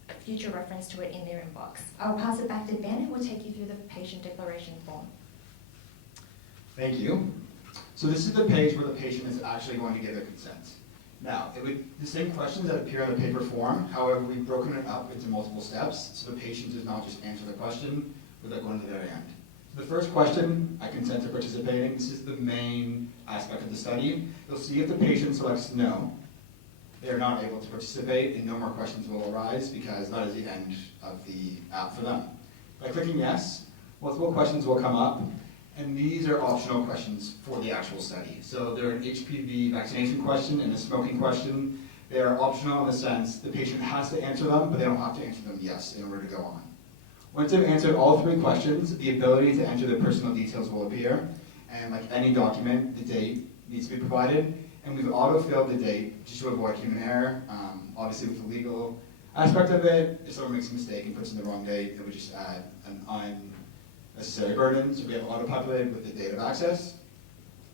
a future reference to it in their inbox. I'll pass it back to Ben, who will take you through the patient declaration form. Thank you. So this is the page where the patient is actually going to give their consent. Now, the same questions that appear on the paper form, however, we've broken it up into multiple steps, so the patient does not just answer the question without going to the very end. So the first question, I consent to participating. This is the main aspect of the study. You'll see if the patient selects no, they are not able to participate and no more questions will arise because that is the end of the app for them. By clicking yes, multiple questions will come up, and these are optional questions for the actual study. So they're an HPV vaccination question and a smoking question. They are optional in the sense the patient has to answer them, but they don't have to answer them yes in order to go on. Once they've answered all 3 questions, the ability to enter their personal details will appear, and like any document, the date needs to be provided, and we've auto-filled the date just to avoid human error. Obviously with the legal aspect of it. If someone makes a mistake and puts in the wrong date, it would just add an unnecessary burden. So we have auto-populated with the date of access.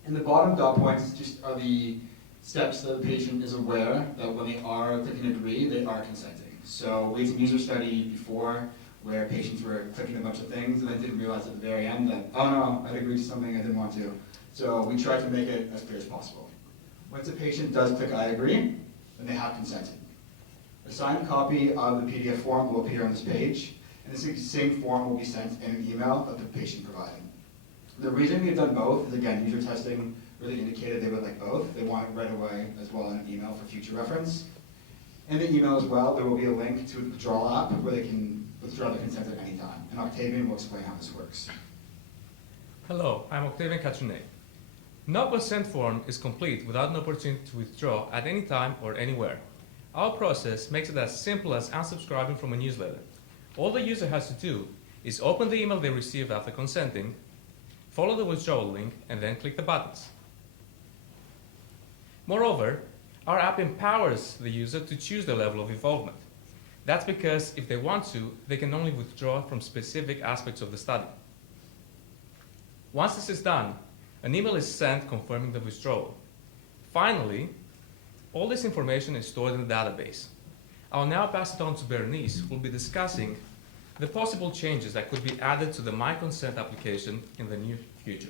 And the bottom dot points just are the steps that the patient is aware that when they are clicking agree, they are consenting. So we had some user study before where patients were clicking a bunch of things and then didn't realize at the very end that, oh no, I'd agreed to something I didn't want to. So we tried to make it as clear as possible. Once a patient does click I agree, then they have consented. A signed copy of the PDF form will appear on this page, and this same form will be sent in an email that the patient provided. The reason we've done both is, again, user testing really indicated they would like both. They want it right away as well in an email for future reference. In the email as well, there will be a link to the withdrawal app where they can withdraw the consent at any time. And Octavian will explain how this works. Hello, I'm Octavian Katrine. No consent form is complete without an opportunity to withdraw at any time or anywhere. Our process makes it as simple as unsubscribing from a newsletter. All the user has to do is open the email they received after consenting, follow the withdrawal link, and then click the buttons. Moreover, our app empowers the user to choose their level of involvement. That's because if they want to, they can only withdraw from specific aspects of the study. Once this is done, an email is sent confirming the withdrawal. Finally, all this information is stored in the database. I'll now pass it on to Berenice, who will be discussing the possible changes that could be added to the My Consent application in the near future.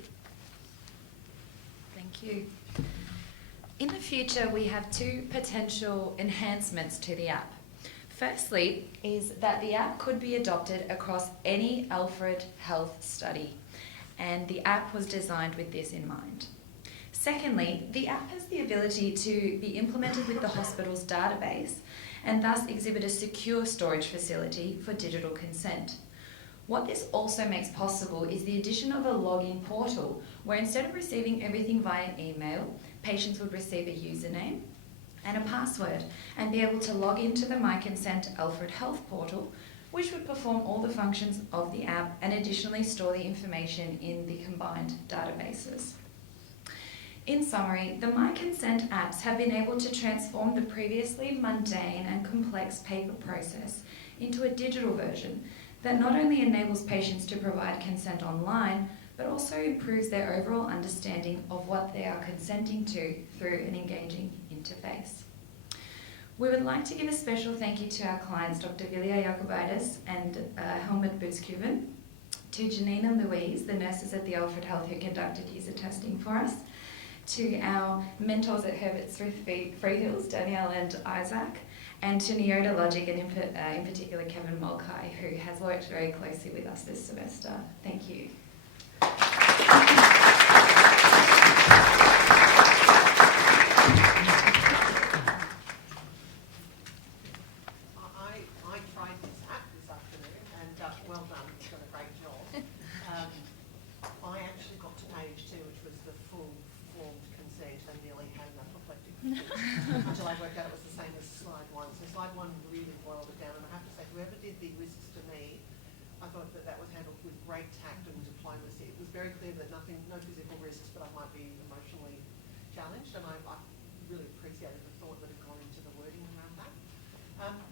Thank you. In the future, we have two potential enhancements to the app. Firstly, is that the app could be adopted across any Alfred Health study, and the app was designed with this in mind. Secondly, the app has the ability to be implemented with the hospital's database and thus exhibit a secure storage facility for digital consent. What this also makes possible is the addition of a login portal where instead of receiving everything via email, patients would receive a username and a password and be able to log into the My Consent Alfred Health portal, which would perform all the functions of the app and additionally store the information in the combined databases. In summary, the My Consent apps have been able to transform the previously mundane and complex paper process into a digital version that not only enables patients to provide consent online, but also improves their overall understanding of what they are consenting to through an engaging interface. We would like to give a special thank you to our clients, Dr. Vilja Jakobaitis and Herbert, to Janina Louise, the nurses at the Alfred Health who conducted user testing for us, to our mentors at Herbert through Freehills, Danielle and Isaac, and to Neota Logic, and in particular Kevin Mulcahy, who has worked very closely with us this semester. Thank you. I tried this app this afternoon, and well done, you've done a great job. I actually got to page 2, which was the full formed consent, and nearly had an apoplectic until I worked out it was the same as slide 1. So slide 1 really boiled it down, and I have to say, whoever did the risks to me, I thought that that was handled with great tact and diplomacy. It was very clear that no physical risks, but I might be emotionally challenged, and I really appreciated the thought that had gone into the wording around that.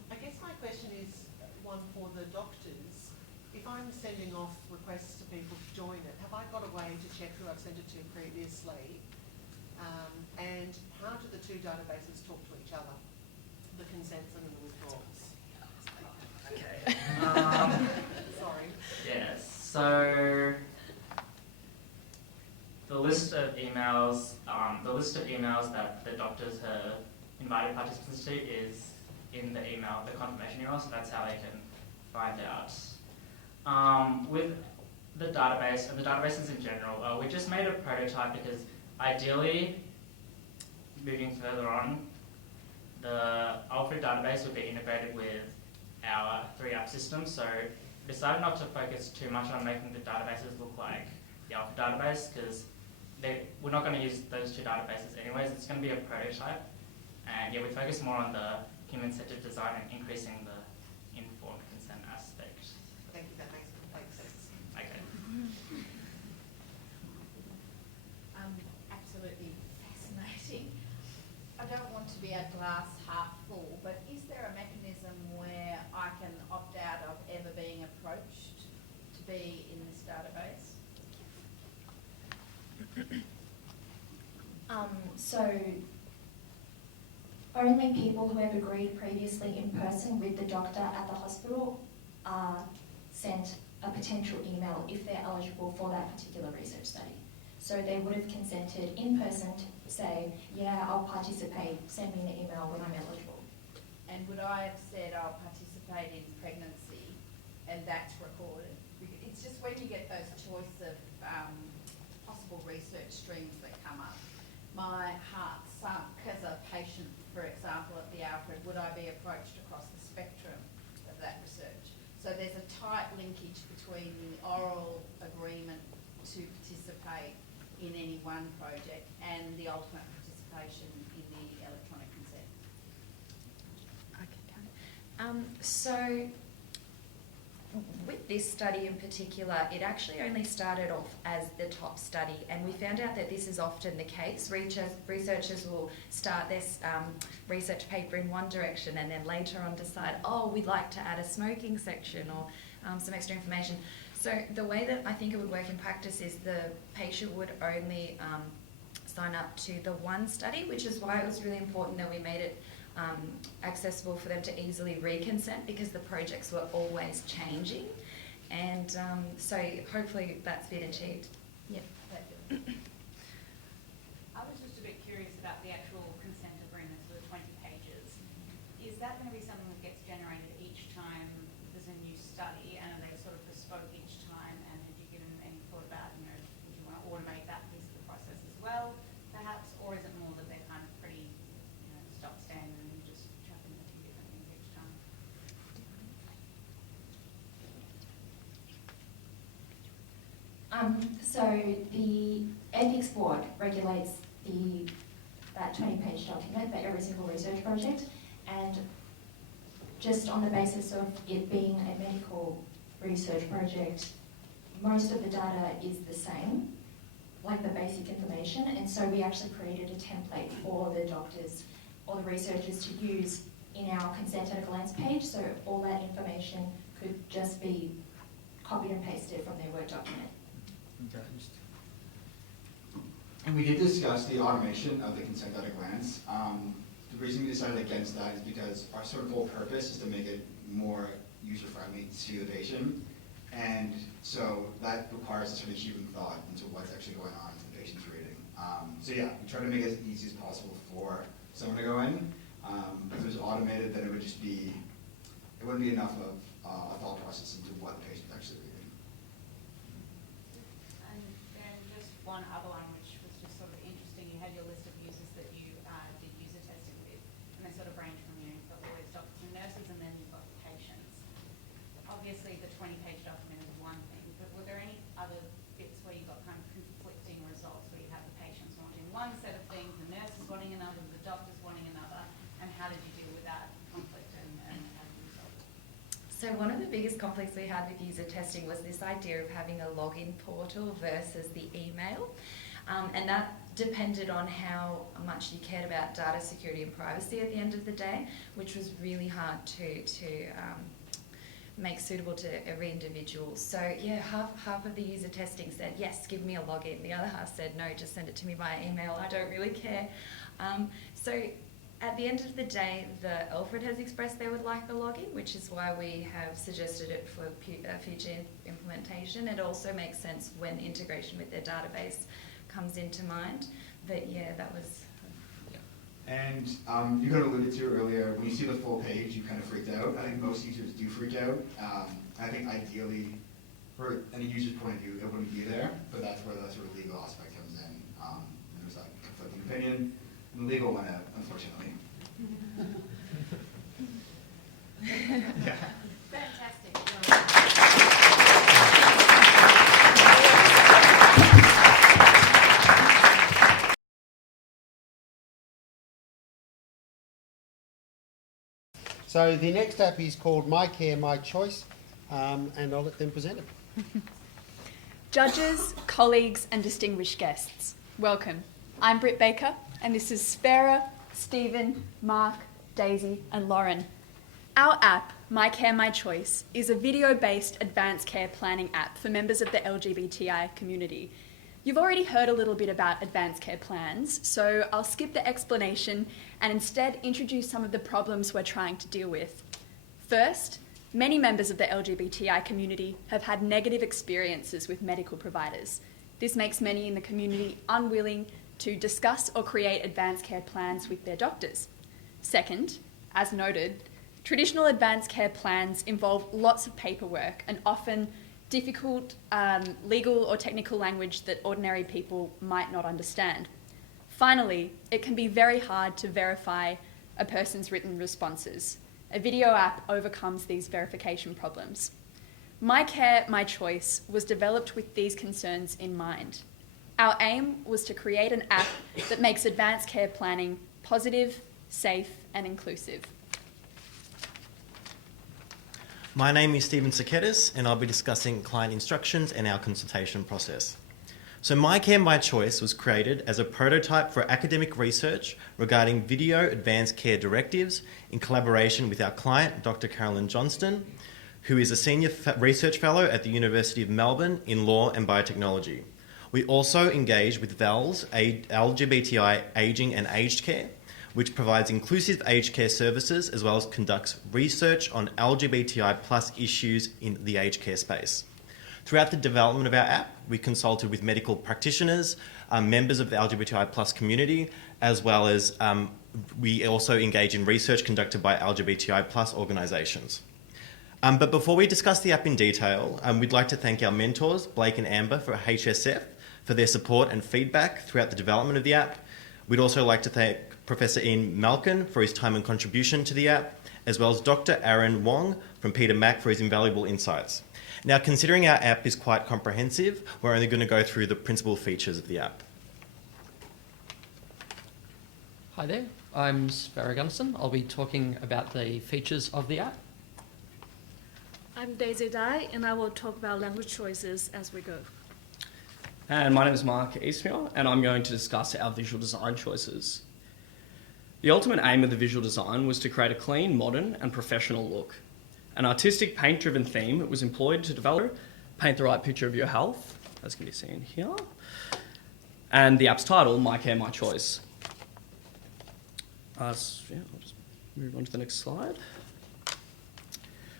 I guess my question is one for the doctors. If I'm sending off requests to people to join it, have I got a way to check who I've sent it to previously? And how do the two databases talk to each other? The consents and the withdrawals. Okay. Sorry. Yes. So the list of emails that the doctors have invited participants to is in the email, the confirmation email. So that's how they can find out. With the database and the databases in general, we just made a prototype because ideally, moving further on, the Alfred database would be integrated with our 3-app system. So we decided not to focus too much on making the databases look like the Alfred database because we're not going to use those 2 databases anyways. It's going to be a prototype. And yeah, we focus more on the human-centered design and increasing the informed consent aspect. Thank you, that makes complete sense. Okay. Absolutely fascinating. I don't want to be a glass half full, but is there a mechanism where be in this database? So only people who have agreed previously in person with the doctor at the hospital are sent a potential email if they're eligible for that particular research study. So they would have consented in person to say, yeah, I'll participate, send me an email when I'm eligible. And would I have said I'll participate in pregnancy and that's recorded? It's just when you get those choice of possible research streams that come up, my heart sunk as a patient, for example, at the Alfred. Would I be approached across the spectrum of that research? So there's a tight linkage between the oral agreement to participate in any one project and the ultimate participation in the electronic consent. So with this study in particular, it actually only started off as the top study, and we found out that this is often the case. Researchers will start this research paper in one direction and then later on decide, oh, we'd like to add a smoking section or some extra information. So the way that I think it would work in practice is the patient would only sign up to the one study, which is why it was really important that we made it accessible for them to easily reconsent, because the projects were always changing, and so hopefully that's been achieved. Yeah. I was just a bit curious about the actual consent agreements for the 20 pages. Is that going to be something that gets generated each time there's a new study, and are they sort of bespoke each time? And have you given any thought about, would you want to automate that piece of the process as well, perhaps, or is it more that they're kind of pretty, stock standard and you just chuck in a few different things each time? So the ethics board regulates that 20-page document for every single research project, and just on the basis of it being a medical research project, most of the data is the same, like the basic information, and so we actually created a template for the doctors or the researchers to use in our consent at a glance page, so all that information could just be copied and pasted from their Word document. And we did discuss the automation of the consent at a glance. The reason we decided against that is because our sort of whole purpose is to make it more user-friendly to the patient. And so that requires a sort of human thought into what's actually going on in the patient's reading. So yeah, we try to make it as easy as possible for someone to go in. If it was automated, then it would just be, it wouldn't be enough of a thought process into what the patient's actually reading. And then just one other one, which was just sort of interesting. You had your list of users that you did user testing with, and they sort of range from you've got lawyers, doctors and nurses, and then you've got patients. Obviously the 20-page document is one thing, but were there any other bits where you got kind of conflicting results, where you have the patients wanting one set of things, the nurses wanting another, the doctors wanting another, and how did you deal with that conflict and how did you resolve it? So one of the biggest conflicts we had with user testing was this idea of having a login portal versus the email. And that depended on how much you cared about data security and privacy at the end of the day, which was really hard to make suitable to every individual. So yeah, half of the user testing said, yes, give me a login. The other half said, no, just send it to me via email. I don't really care. So at the end of the day, the Alfred has expressed they would like a login, which is why we have suggested it for future implementation. It also makes sense when integration with their database comes into mind. But yeah, that was... And you kind of alluded to earlier, when you see the full page, you kind of freaked out. I think most users do freak out. I think ideally, for any user's point of view, it wouldn't be there, but that's where the sort of legal aspect comes in. And there's that conflicting opinion, and the legal went out, unfortunately. Yeah. Fantastic. So the next app is called My Care, My Choice, and I'll let them present it. Judges, colleagues and distinguished guests, welcome. I'm Britt Baker and this is Spera, Stephen, Mark, Daisy and Lauren. Our app, My Care, My Choice is a video-based advanced care planning app for members of the LGBTI community. You've already heard a little bit about advanced care plans, so I'll skip the explanation and instead introduce some of the problems we're trying to deal with. First, many members of the LGBTI community have had negative experiences with medical providers. This makes many in the community unwilling to discuss or create advanced care plans with their doctors. Second, as noted, traditional advanced care plans involve lots of paperwork and often difficult legal or technical language that ordinary people might not understand. Finally, it can be very hard to verify a person's written responses. A video app overcomes these verification problems. My Care, My Choice was developed with these concerns in mind. Our aim was to create an app that makes advanced care planning positive, safe, and inclusive. My name is Stephen Saketis, and I'll be discussing client instructions and our consultation process. So My Care, My Choice was created as a prototype for academic research regarding video advanced care directives in collaboration with our client, Dr. Carolyn Johnston, who is a senior research fellow at the University of Melbourne in law and biotechnology. We also engage with VALS, LGBTI Aging and Aged Care, which provides inclusive aged care services as well as conducts research on LGBTI plus issues in the aged care space. Throughout the development of our app, we consulted with medical practitioners, members of the LGBTI plus community, as well as we also engage in research conducted by LGBTI plus organisations. But before we discuss the app in detail, we'd like to thank our mentors, Blake and Amber for HSF, for their support and feedback throughout the development of the app. We'd also like to thank Professor Ian Malkin for his time and contribution to the app, as well as Dr. Aaron Wong from Peter Mac for his invaluable insights. Now, considering our app is quite comprehensive, we're only going to go through the principal features of the app. Hi there, I'm Sparrow Gunnison. I'll be talking about the features of the app. I'm Daisy Dye, and I will talk about language choices as we go. And my name is Mark Eastmuir, and I'm going to discuss our visual design choices. The ultimate aim of the visual design was to create a clean, modern, and professional look. An artistic, paint-driven theme was employed to develop, paint the right picture of your health, as can be seen here, and the app's title, My Care, My Choice. I'll just move on to the next slide.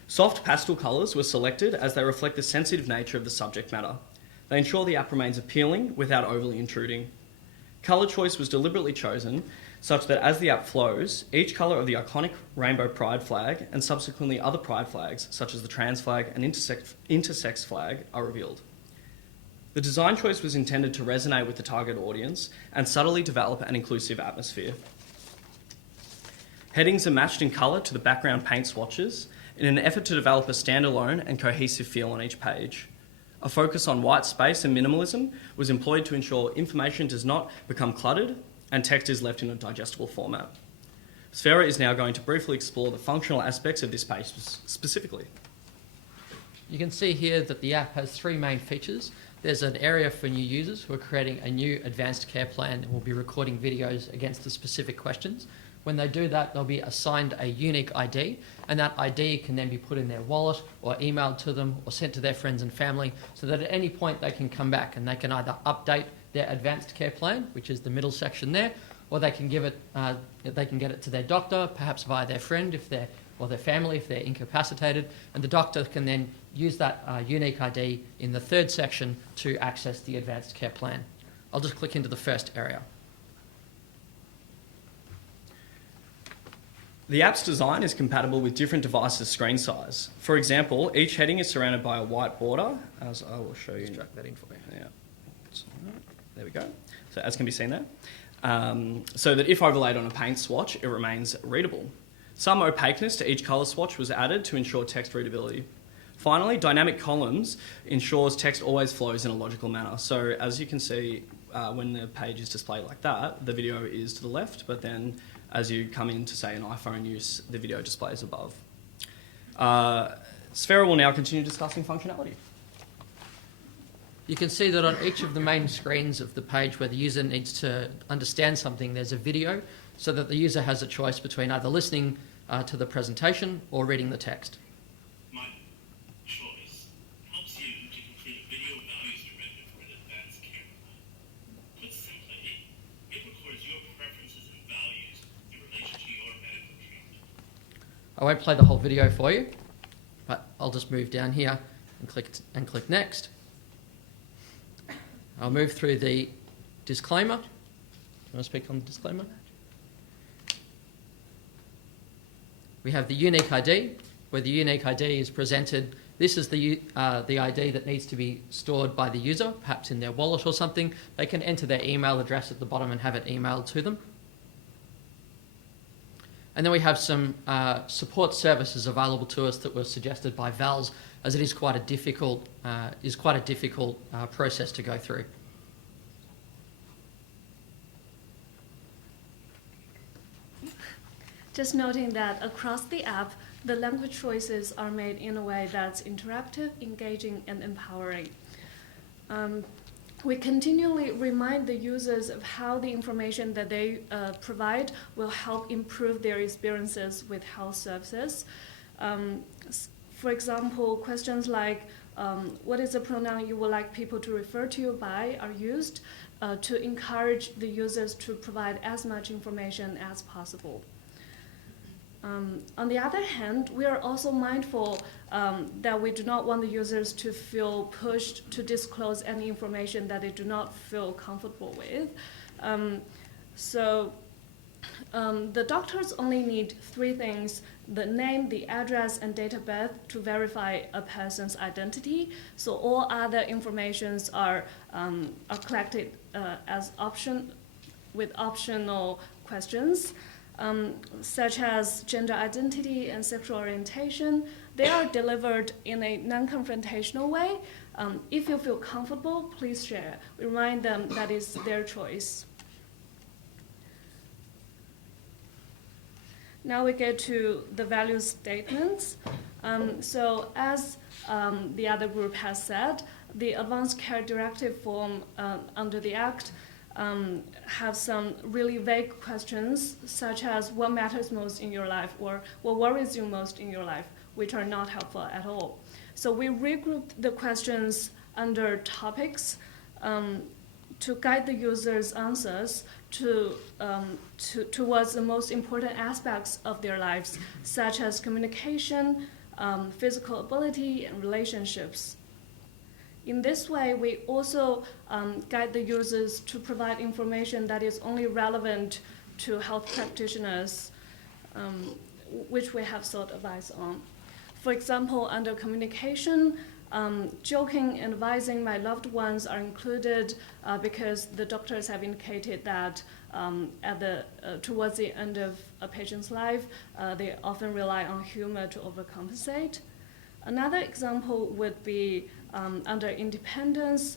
Soft pastel colours were selected as they reflect the sensitive nature of the subject matter. They ensure the app remains appealing without overly intruding. Colour choice was deliberately chosen such that as the app flows, each colour of the iconic rainbow pride flag and subsequently other pride flags, such as the trans flag and intersex flag, are revealed. The design choice was intended to resonate with the target audience and subtly develop an inclusive atmosphere. Headings are matched in colour to the background paint swatches in an effort to develop a standalone and cohesive feel on each page. A focus on white space and minimalism was employed to ensure information does not become cluttered and text is left in a digestible format. Sphera is now going to briefly explore the functional aspects of this page specifically. You can see here that the app has three main features. There's an area for new users who are creating a new advanced care plan and will be recording videos against the specific questions. When they do that, they'll be assigned a unique ID, and that ID can then be put in their wallet or emailed to them or sent to their friends and family so that at any point they can come back and they can either update their advanced care plan, which is the middle section there, or they can give it, they can get it to their doctor, perhaps via their friend or their family if they're incapacitated, and the doctor can then use that unique ID in the third section to access the advanced care plan. I'll just click into the first area. The app's design is compatible with different devices' screen size. For example, each heading is surrounded by a white border, as I will show you. Just drag that in for me. Yeah. There we go. So as can be seen there. So that if overlaid on a paint swatch, it remains readable. Some opaqueness to each colour swatch was added to ensure text readability. Finally, dynamic columns ensures text always flows in a logical manner. So as you can see, when the page is displayed like that, the video is to the left, but then as you come into, say, an iPhone use, the video displays above. Sphera will now continue discussing functionality. You can see that on each of the main screens of the page where the user needs to understand something, there's a video so that the user has a choice between either listening to the presentation or reading the text. My choice helps you to complete a video values directive for an advanced care plan. Put simply, it records your preferences and values in relation to your medical treatment. I won't play the whole video for you, but I'll just move down here and click next. I'll move through the disclaimer. Do you want to speak on the disclaimer? We have the unique ID, where the unique ID is presented. This is the ID that needs to be stored by the user, perhaps in their wallet or something. They can enter their email address at the bottom and have it emailed to them. And then we have some support services available to us that were suggested by VALS, as it is quite a difficult process to go through. Just noting that across the app, the language choices are made in a way that's interactive, engaging, and empowering. We continually remind the users of how the information that they provide will help improve their experiences with health services. For example, questions like, what is the pronoun you would like people to refer to you by are used to encourage the users to provide as much information as possible. On the other hand, we are also mindful that we do not want the users to feel pushed to disclose any information that they do not feel comfortable with. The doctors only need 3 things: the name, the address, and date of birth to verify a person's identity. So all other informations are collected as with optional questions. Such as gender identity and sexual orientation. They are delivered in a non-confrontational way. If you feel comfortable, please share. We remind them that is their choice. Now we get to the value statements. So as the other group has said, the Advanced Care Directive form under the Act have some really vague questions, such as what matters most in your life or what worries you most in your life, which are not helpful at all. So we regrouped the questions under topics to guide the user's answers towards the most important aspects of their lives, such as communication, physical ability, and relationships. In this way, we also guide the users to provide information that is only relevant to health practitioners, which we have sought advice on. For example, under communication, joking and advising my loved ones are included because the doctors have indicated that towards the end of a patient's life, they often rely on humor to overcompensate. Another example would be under independence.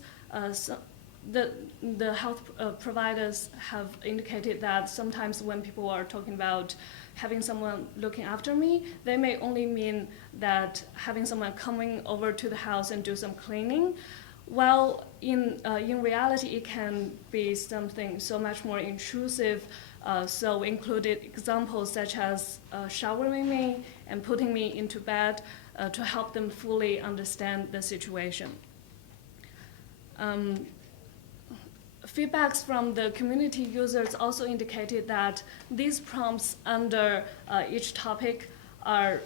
The health providers have indicated that sometimes when people are talking about having someone looking after me, they may only mean that having someone coming over to the house and do some cleaning, while in reality it can be something so much more intrusive. So we included examples such as showering me and putting me into bed to help them fully understand the situation. Feedbacks from the community users also indicated that these prompts under each topic are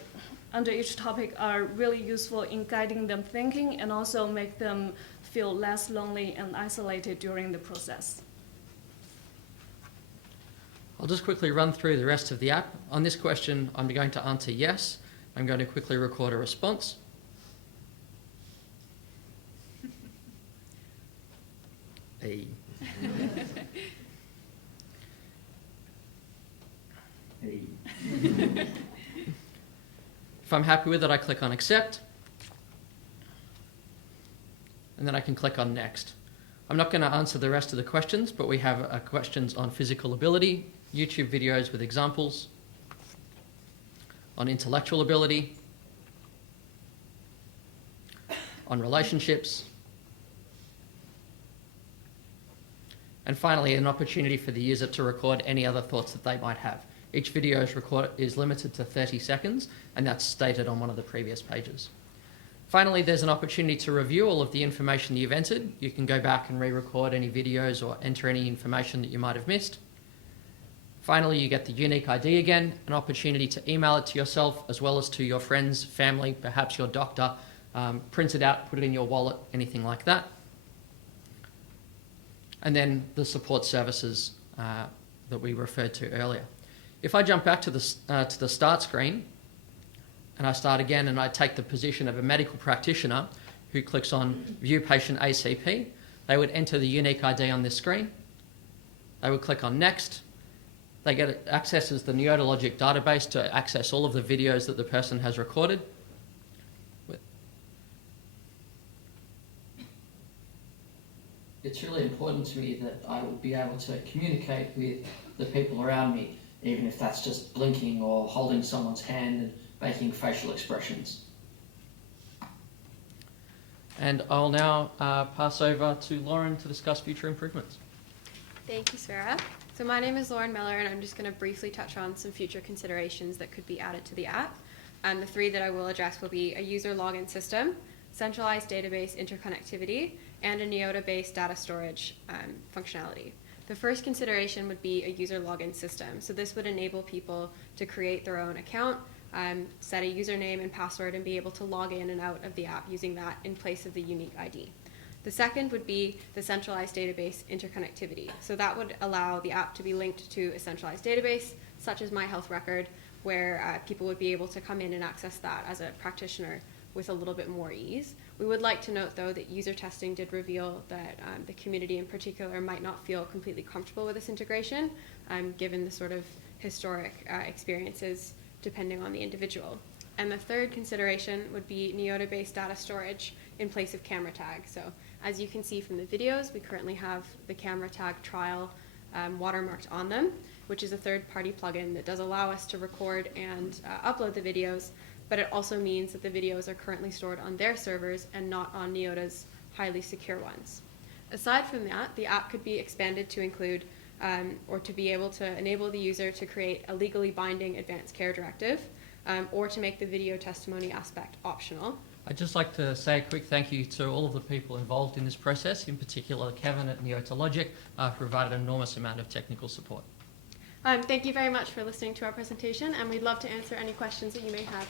really useful in guiding them thinking and also make them feel less lonely and isolated during the process. I'll just quickly run through the rest of the app. On this question, I'm going to answer yes. I'm going to quickly record a response. A. If I'm happy with it, I click on accept. And then I can click on next. I'm not going to answer the rest of the questions, but we have questions on physical ability, YouTube videos with examples, on intellectual ability, on relationships, and finally an opportunity for the user to record any other thoughts that they might have. Each video is limited to 30 seconds, and that's stated on one of the previous pages. Finally, there's an opportunity to review all of the information that you've entered. You can go back and re-record any videos or enter any information that you might have missed. Finally, you get the unique ID again, an opportunity to email it to yourself as well as to your friends, family, perhaps your doctor. Print it out, put it in your wallet, anything like that. And then the support services that we referred to earlier. If I jump back to the start screen, and I start again and I take the position of a medical practitioner who clicks on View Patient ACP, they would enter the unique ID on this screen. They would click on Next. They get accesses the Neota Logic database to access all of the videos that the person has recorded. It's really important to me that I would be able to communicate with the people around me, even if that's just blinking or holding someone's hand and making facial expressions. And I'll now pass over to Lauren to discuss future improvements. Thank you, Sarah. So my name is Lauren Miller, and I'm just going to briefly touch on some future considerations that could be added to the app. And the three that I will address will be a user login system, centralized database interconnectivity, and a Neota-based data storage functionality. The first consideration would be a user login system. So this would enable people to create their own account, set a username and password, and be able to log in and out of the app using that in place of the unique ID. The second would be the centralized database interconnectivity. So that would allow the app to be linked to a centralized database, such as My Health Record, where people would be able to come in and access that as a practitioner with a little bit more ease. We would like to note, though, that user testing did reveal that the community in particular might not feel completely comfortable with this integration, given the sort of historic experiences depending on the individual. And the third consideration would be Neota-based data storage in place of camera tag. So as you can see from the videos, we currently have the camera tag trial watermarked on them, which is a third-party plugin that does allow us to record and upload the videos, but it also means that the videos are currently stored on their servers and not on Neota's highly secure ones. Aside from that, the app could be expanded to include or to be able to enable the user to create a legally binding advanced care directive, or to make the video testimony aspect optional. I'd just like to say a quick thank you to all of the people involved in this process, in particular Kevin at Neota Logic, who provided an enormous amount of technical support. Thank you very much for listening to our presentation, and we'd love to answer any questions that you may have.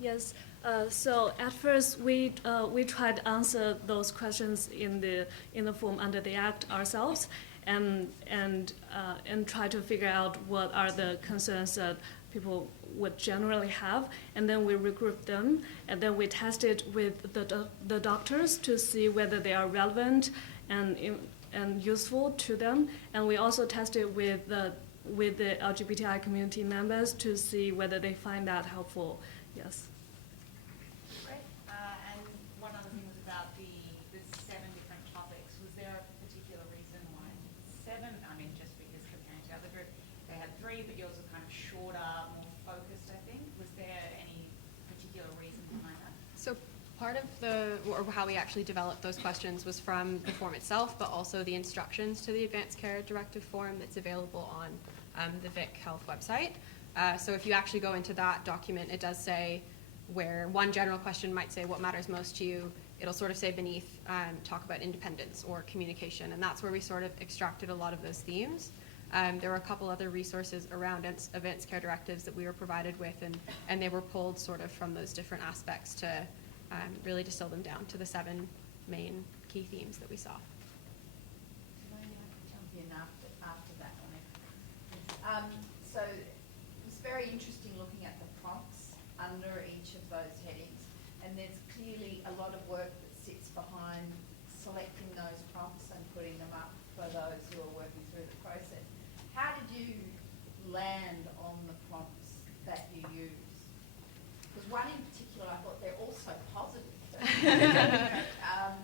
Yes. So at first we tried to answer those questions in the form under the Act ourselves, and try to figure out what are the concerns that people would generally have, and then we regrouped them, and then we tested with the doctors to see whether they are relevant and useful to them, and we also tested with the LGBTI community members to see whether they find that helpful. Yes. Great. And one other thing was about the 7 different topics. Was there a particular reason why 7? I mean, just because comparing to the other group, they had 3, but yours were kind of shorter, more focused, I think. Was there any particular reason behind that? So part of or how we actually developed those questions was from the form itself, but also the instructions to the Advanced Care Directive form that's available on the Vic Health website. So if you actually go into that document, it does say where one general question might say, what matters most to you? It'll sort of say beneath, talk about independence or communication. And that's where we sort of extracted a lot of those themes. There were a couple other resources around advanced care directives that we were provided with, and they were pulled sort of from those different aspects to really distill them down to the 7 main key themes that we saw. Can I jump in after that on everything? So it's very interesting looking at the prompts under each of those headings, and there's clearly a lot of work that sits behind selecting those prompts and putting them up for those who are working through the process. How did you land on the prompts that you use? Because one in particular, I thought they're all so positive.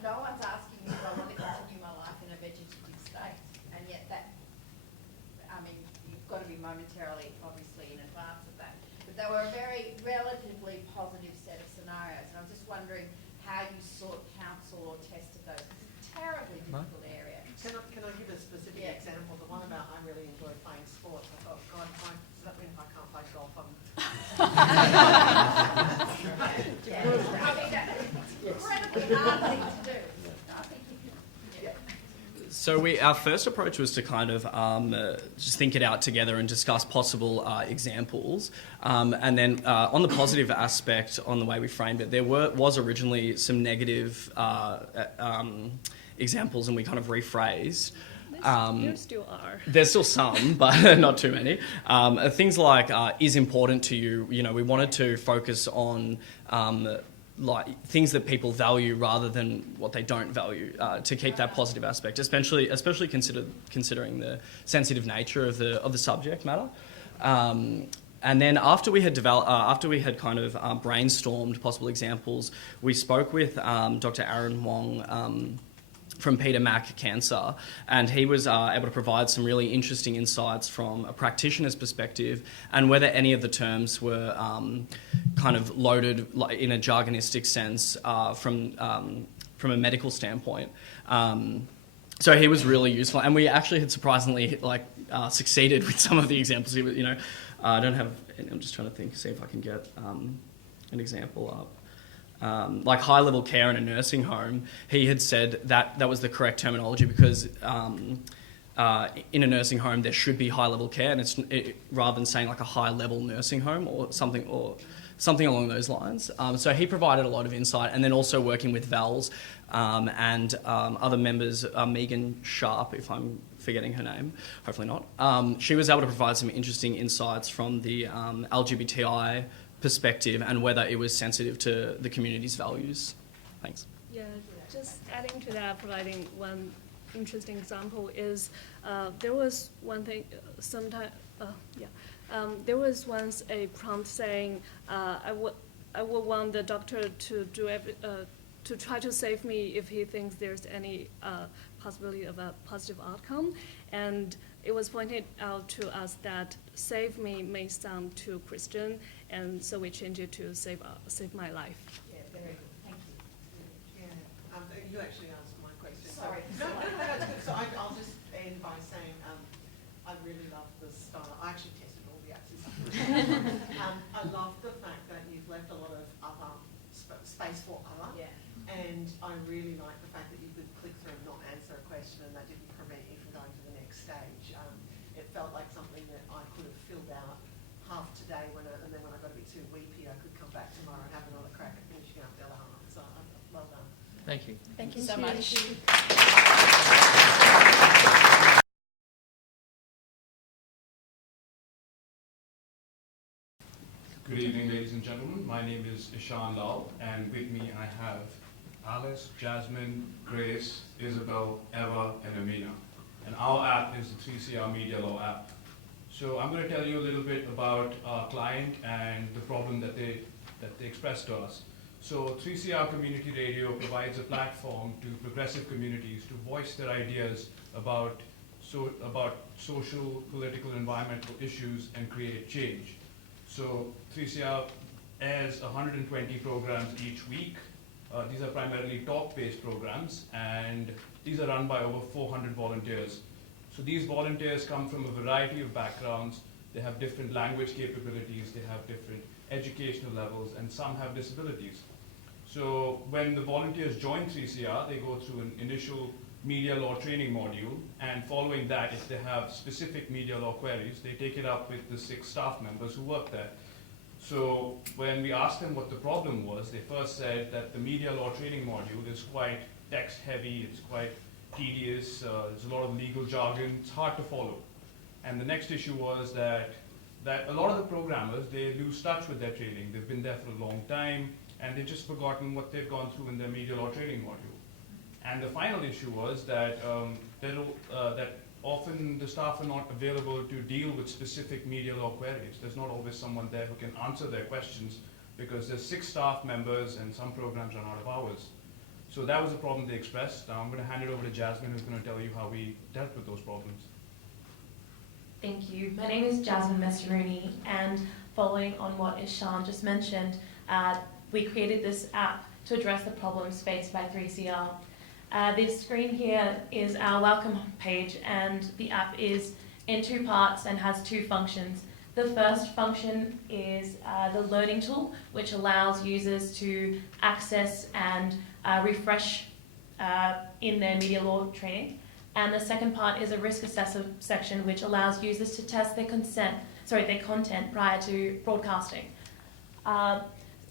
No one's asking me if I want to continue my life in a vegetative state, and yet that, I mean, you've got to be momentarily, obviously, in advance of that. But they were a very relatively positive set of scenarios, and I'm just wondering how you sought counsel or tested those. It's a terribly difficult area. Can I give a specific example? The one about I really enjoy playing sports. I thought, God, does that mean if I can't play golf, I'm... Yeah. I mean, that's incredibly hard thing to do. I think you could, So our first approach was to kind of just think it out together and discuss possible examples. And then on the positive aspect, on the way we framed it, there was originally some negative examples, and we kind of rephrased. There still are. There's still some, but not too many. Things like is important to you. You know, we wanted to focus on like things that people value rather than what they don't value, to keep that positive aspect, especially considering the sensitive nature of the subject matter. And then after we had kind of brainstormed possible examples, we spoke with Dr. Aaron Wong from Peter Mac Cancer, and he was able to provide some really interesting insights from a practitioner's perspective, and whether any of the terms were kind of loaded in a jargonistic sense from a medical standpoint. So he was really useful, and we actually had surprisingly succeeded with some of the examples. You know, I don't have. I'm just trying to see if I can get an example up. Like high-level care in a nursing home, he had said that was the correct terminology because in a nursing home there should be high-level care, and rather than saying like a high-level nursing home or something along those lines. So he provided a lot of insight, and then also working with Vals and other members, Megan Sharp, if I'm forgetting her name, hopefully not. She was able to provide some interesting insights from the LGBTI perspective and whether it was sensitive to the community's values. Thanks. Yeah, just adding to that, providing one interesting example is there was one thing there was once a prompt saying I would want the doctor to do to try to save me if he thinks there's any possibility of a positive outcome, and it was pointed out to us that save me may sound too Christian, and so we changed it to save my life. Yeah, very good. Thank you. Yeah, you actually answered my question. Sorry. No, that's good. So I'll just end by saying I really love the style. I actually tested all the apps. I love the fact that you've left a lot of other space for other. Yeah. And I really like the fact that you could click through and not answer a question, and that didn't prevent you from going to the next stage. It felt like something that I could have filled out half today, and then when I got a bit too weepy, I could come back tomorrow and have another crack at finishing up the other half. So well done. Thank you. Thank you so much. Good evening, ladies and gentlemen. My name is Ishan Lal, and with me I have Alice, Jasmine, Grace, Isabel, Eva, and Amina. And our app is the 3CR Media Law app. So I'm going to tell you a little bit about our client and the problem that they expressed to us. So 3CR Community Radio provides a platform to progressive communities to voice their ideas about social, political, environmental issues and create change. So 3CR airs 120 programs each week. These are primarily talk-based programs, and these are run by over 400 volunteers. So these volunteers come from a variety of backgrounds. They have different language capabilities, they have different educational levels, and some have disabilities. So when the volunteers join 3CR, they go through an initial media law training module, and following that, if they have specific media law queries, they take it up with the 6 staff members who work there. So when we asked them what the problem was, they first said that the media law training module is quite text heavy, it's quite tedious, there's a lot of legal jargon, it's hard to follow. And the next issue was that a lot of the programmers, they lose touch with their training. They've been there for a long time, and they've just forgotten what they've gone through in their media law training module. And the final issue was that often the staff are not available to deal with specific media law queries. There's not always someone there who can answer their questions because there's 6 staff members and some programs run out of hours. So that was a problem they expressed. Now I'm going to hand it over to Jasmine, who's going to tell you how we dealt with those problems. Thank you. My name is Jasmine Messeruni, and following on what Ishan just mentioned, we created this app to address the problems faced by 3CR. This screen here is our welcome page, and the app is in 2 parts and has 2 functions. The first function is the learning tool, which allows users to access and refresh in their media law training. And the second part is a risk assessor section, which allows users to test their content prior to broadcasting.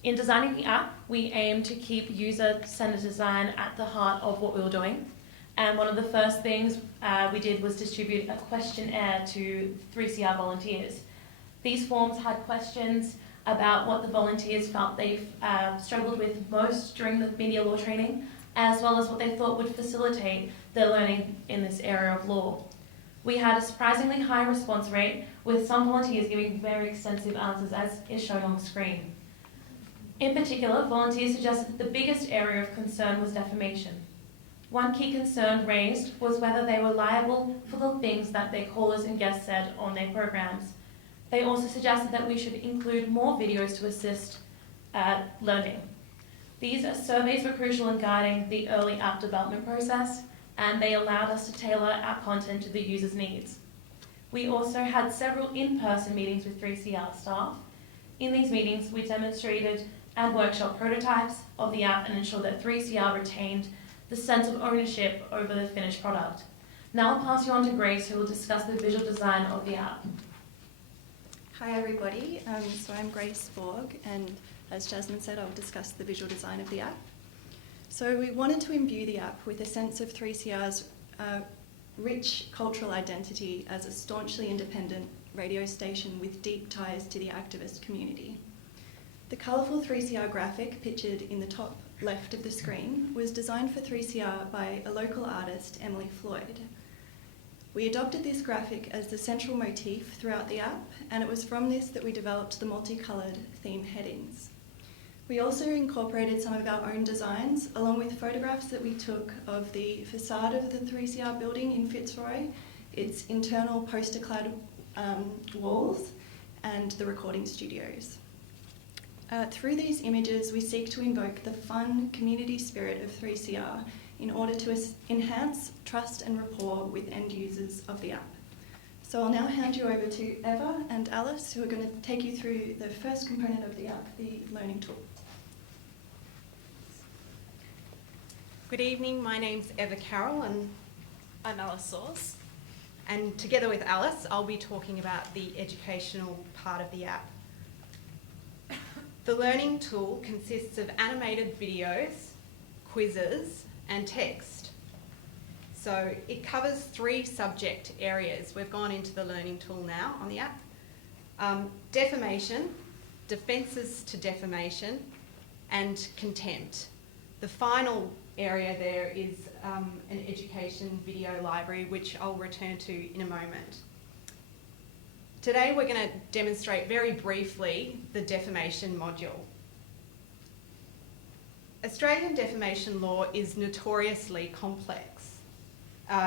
In designing the app, we aim to keep user-centered design at the heart of what we were doing. And one of the first things we did was distribute a questionnaire to 3CR volunteers. These forms had questions about what the volunteers felt they've struggled with most during the media law training, as well as what they thought would facilitate their learning in this area of law. We had a surprisingly high response rate, with some volunteers giving very extensive answers, as is shown on the screen. In particular, volunteers suggested that the biggest area of concern was defamation. One key concern raised was whether they were liable for the things that their callers and guests said on their programs. They also suggested that we should include more videos to assist learning. These surveys were crucial in guiding the early app development process, and they allowed us to tailor our content to the user's needs. We also had several in-person meetings with 3CR staff. In these meetings, we demonstrated and workshop prototypes of the app and ensured that 3CR retained the sense of ownership over the finished product. Now I'll pass you on to Grace, who will discuss the visual design of the app. Hi everybody, so I'm Grace Borg, and as Jasmine said, I'll discuss the visual design of the app. So we wanted to imbue the app with a sense of 3CR's rich cultural identity as a staunchly independent radio station with deep ties to the activist community. The colourful 3CR graphic pictured in the top left of the screen was designed for 3CR by a local artist, Emily Floyd. We adopted this graphic as the central motif throughout the app, and it was from this that we developed the multicoloured theme headings. We also incorporated some of our own designs, along with photographs that we took of the facade of the 3CR building in Fitzroy, its internal poster-clad walls, and the recording studios. Through these images, we seek to invoke the fun community spirit of 3CR in order to enhance trust and rapport with end users of the app. So I'll now hand you over to Eva and Alice, who are going to take you through the first component of the app, the learning tool. Good evening, my name's Eva Carroll and I'm Alice Sauce. And together with Alice, I'll be talking about the educational part of the app. The learning tool consists of animated videos, quizzes, and text. So it covers 3 subject areas. We've gone into the learning tool now on the app. Defamation, defences to defamation, and contempt. The final area there is an education video library, which I'll return to in a moment. Today we're going to demonstrate very briefly the defamation module. Australian defamation law is notoriously complex.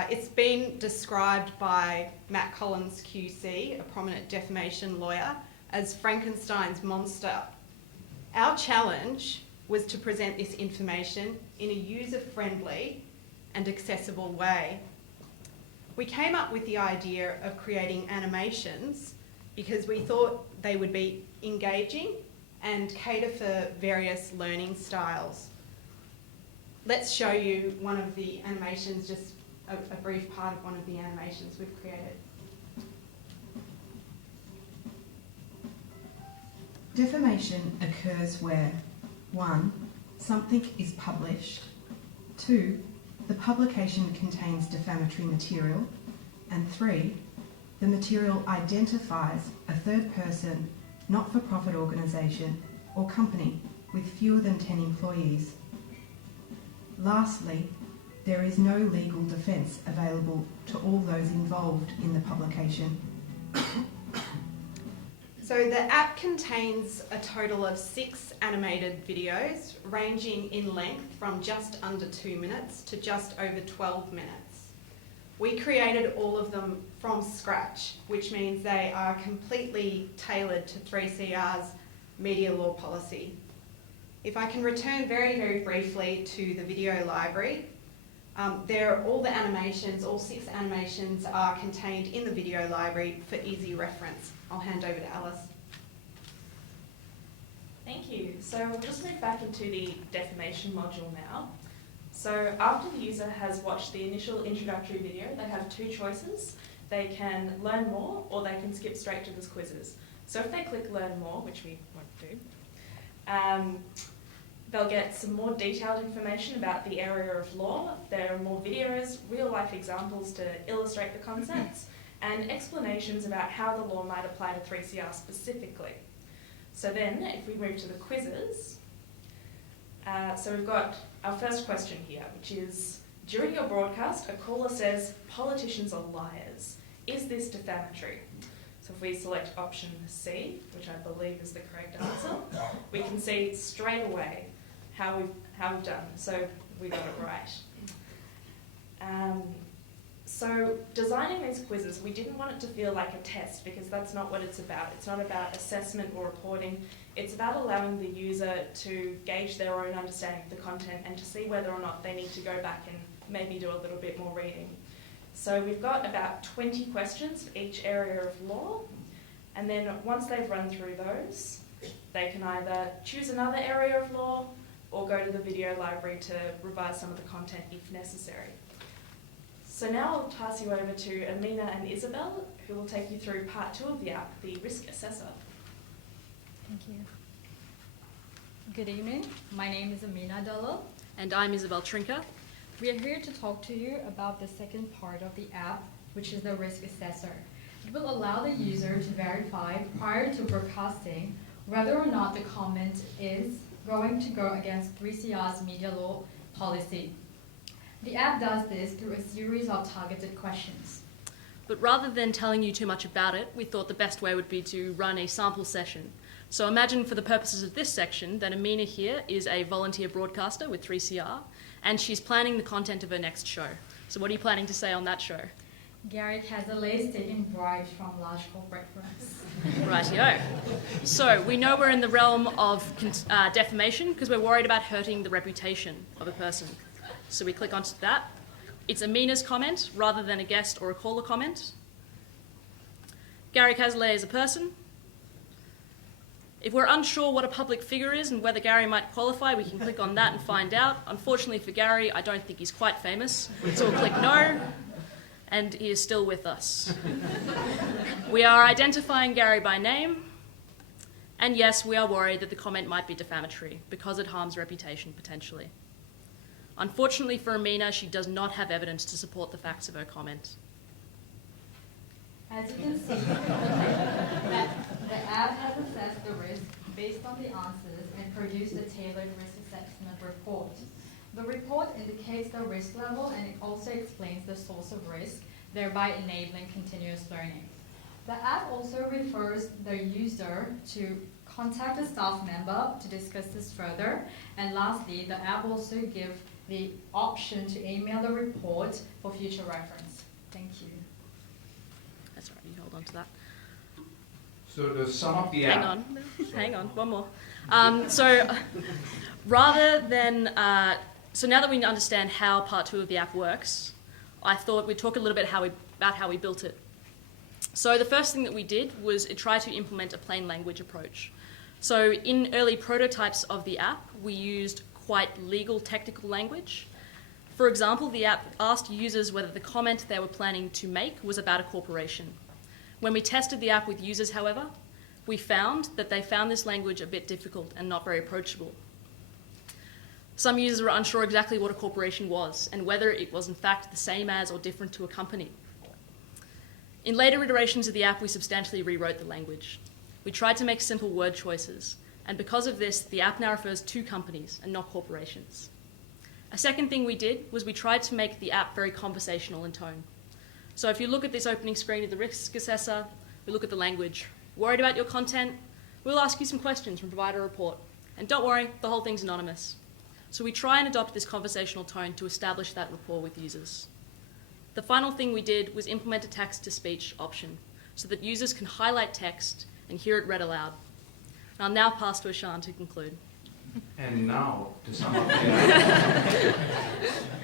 It's been described by Matt Collins QC, a prominent defamation lawyer, as Frankenstein's monster. Our challenge was to present this information in a user-friendly and accessible way. We came up with the idea of creating animations because we thought they would be engaging and cater for various learning styles. Let's show you one of the animations, just a brief part of one of the animations we've created. Defamation occurs where 1. Something is published, 2. The publication contains defamatory material, and 3. The material identifies a third person, not-for-profit organisation or company with fewer than 10 employees. Lastly, There is no legal defence available to all those involved in the publication. So the app contains a total of 6 animated videos ranging in length from just under 2 minutes to just over 12 minutes. We created all of them from scratch, which means they are completely tailored to 3CR's media law policy. If I can return very, very briefly to the video library, all the animations, all 6 animations are contained in the video library for easy reference. I'll hand over to Alice. Thank you. So we'll just move back into the defamation module now. So after the user has watched the initial introductory video, they have 2 choices. They can learn more or they can skip straight to the quizzes. So if they click learn more, which we won't do, they'll get some more detailed information about the area of law. There are more videos, real-life examples to illustrate the concepts, and explanations about how the law might apply to 3CR specifically. So then, if we move to the quizzes, so we've got our first question here, which is, during your broadcast, a caller says, politicians are liars. Is this defamatory? So if we select option C, which I believe is the correct answer, we can see straight away how we've done. So we got it right. So designing these quizzes, we didn't want it to feel like a test because that's not what it's about. It's not about assessment or reporting. It's about allowing the user to gauge their own understanding of the content and to see whether or not they need to go back and maybe do a little bit more reading. So we've got about 20 questions for each area of law, and then once they've run through those, they can either choose another area of law or go to the video library to revise some of the content if necessary. So now I'll pass you over to Amina and Isabel, who will take you through part 2 of the app, the Risk Assessor. Thank you. Good evening. My name is Amina Dalal. And I'm Isabel Trinka. We are here to talk to you about the second part of the app, which is the Risk Assessor. It will allow the user to verify prior to broadcasting whether or not the comment is going to go against 3CR's media law policy. The app does this through a series of targeted questions. But rather than telling you too much about it, we thought the best way would be to run a sample session. So imagine for the purposes of this section that Amina here is a volunteer broadcaster with 3CR, and she's planning the content of her next show. So what are you planning to say on that show? Gary Cazalet is taking bribes from large corporate firms. Rightio. So we know we're in the realm of defamation because we're worried about hurting the reputation of a person. So we click onto that. It's Amina's comment rather than a guest or a caller comment. Gary Cazalet is a person. If we're unsure what a public figure is and whether Gary might qualify, we can click on that and find out. Unfortunately for Gary, I don't think he's quite famous. So we'll click no, and he is still with us. We are identifying Gary by name, and yes, we are worried that the comment might be defamatory because it harms reputation potentially. Unfortunately for Amina, she does not have evidence to support the facts of her comment. As you can see, the app has assessed the risk based on the answers and produced a tailored risk assessment report. The report indicates the risk level and it also explains the source of risk, thereby enabling continuous learning. The app also refers the user to contact a staff member to discuss this further. And lastly, the app also gives the option to email the report for future reference. Thank you. That's right, you hold on to that. So to sum up the app... Hang on, one more. So rather than... So now that we understand how part 2 of the app works, I thought we'd talk a little bit about how we built it. So the first thing that we did was try to implement a plain language approach. So in early prototypes of the app, we used quite legal technical language. For example, the app asked users whether the comment they were planning to make was about a corporation. When we tested the app with users, however, we found that they found this language a bit difficult and not very approachable. Some users were unsure exactly what a corporation was and whether it was in fact the same as or different to a company. In later iterations of the app, we substantially rewrote the language. We tried to make simple word choices, and because of this, the app now refers to companies and not corporations. A second thing we did was we tried to make the app very conversational in tone. So if you look at this opening screen of the risk assessor, we look at the language. Worried about your content? We'll ask you some questions and provide a report. And don't worry, the whole thing's anonymous. So we try and adopt this conversational tone to establish that rapport with users. The final thing we did was implement a text-to-speech option so that users can highlight text and hear it read aloud. And I'll now pass to Ashan to conclude. And now, to sum up,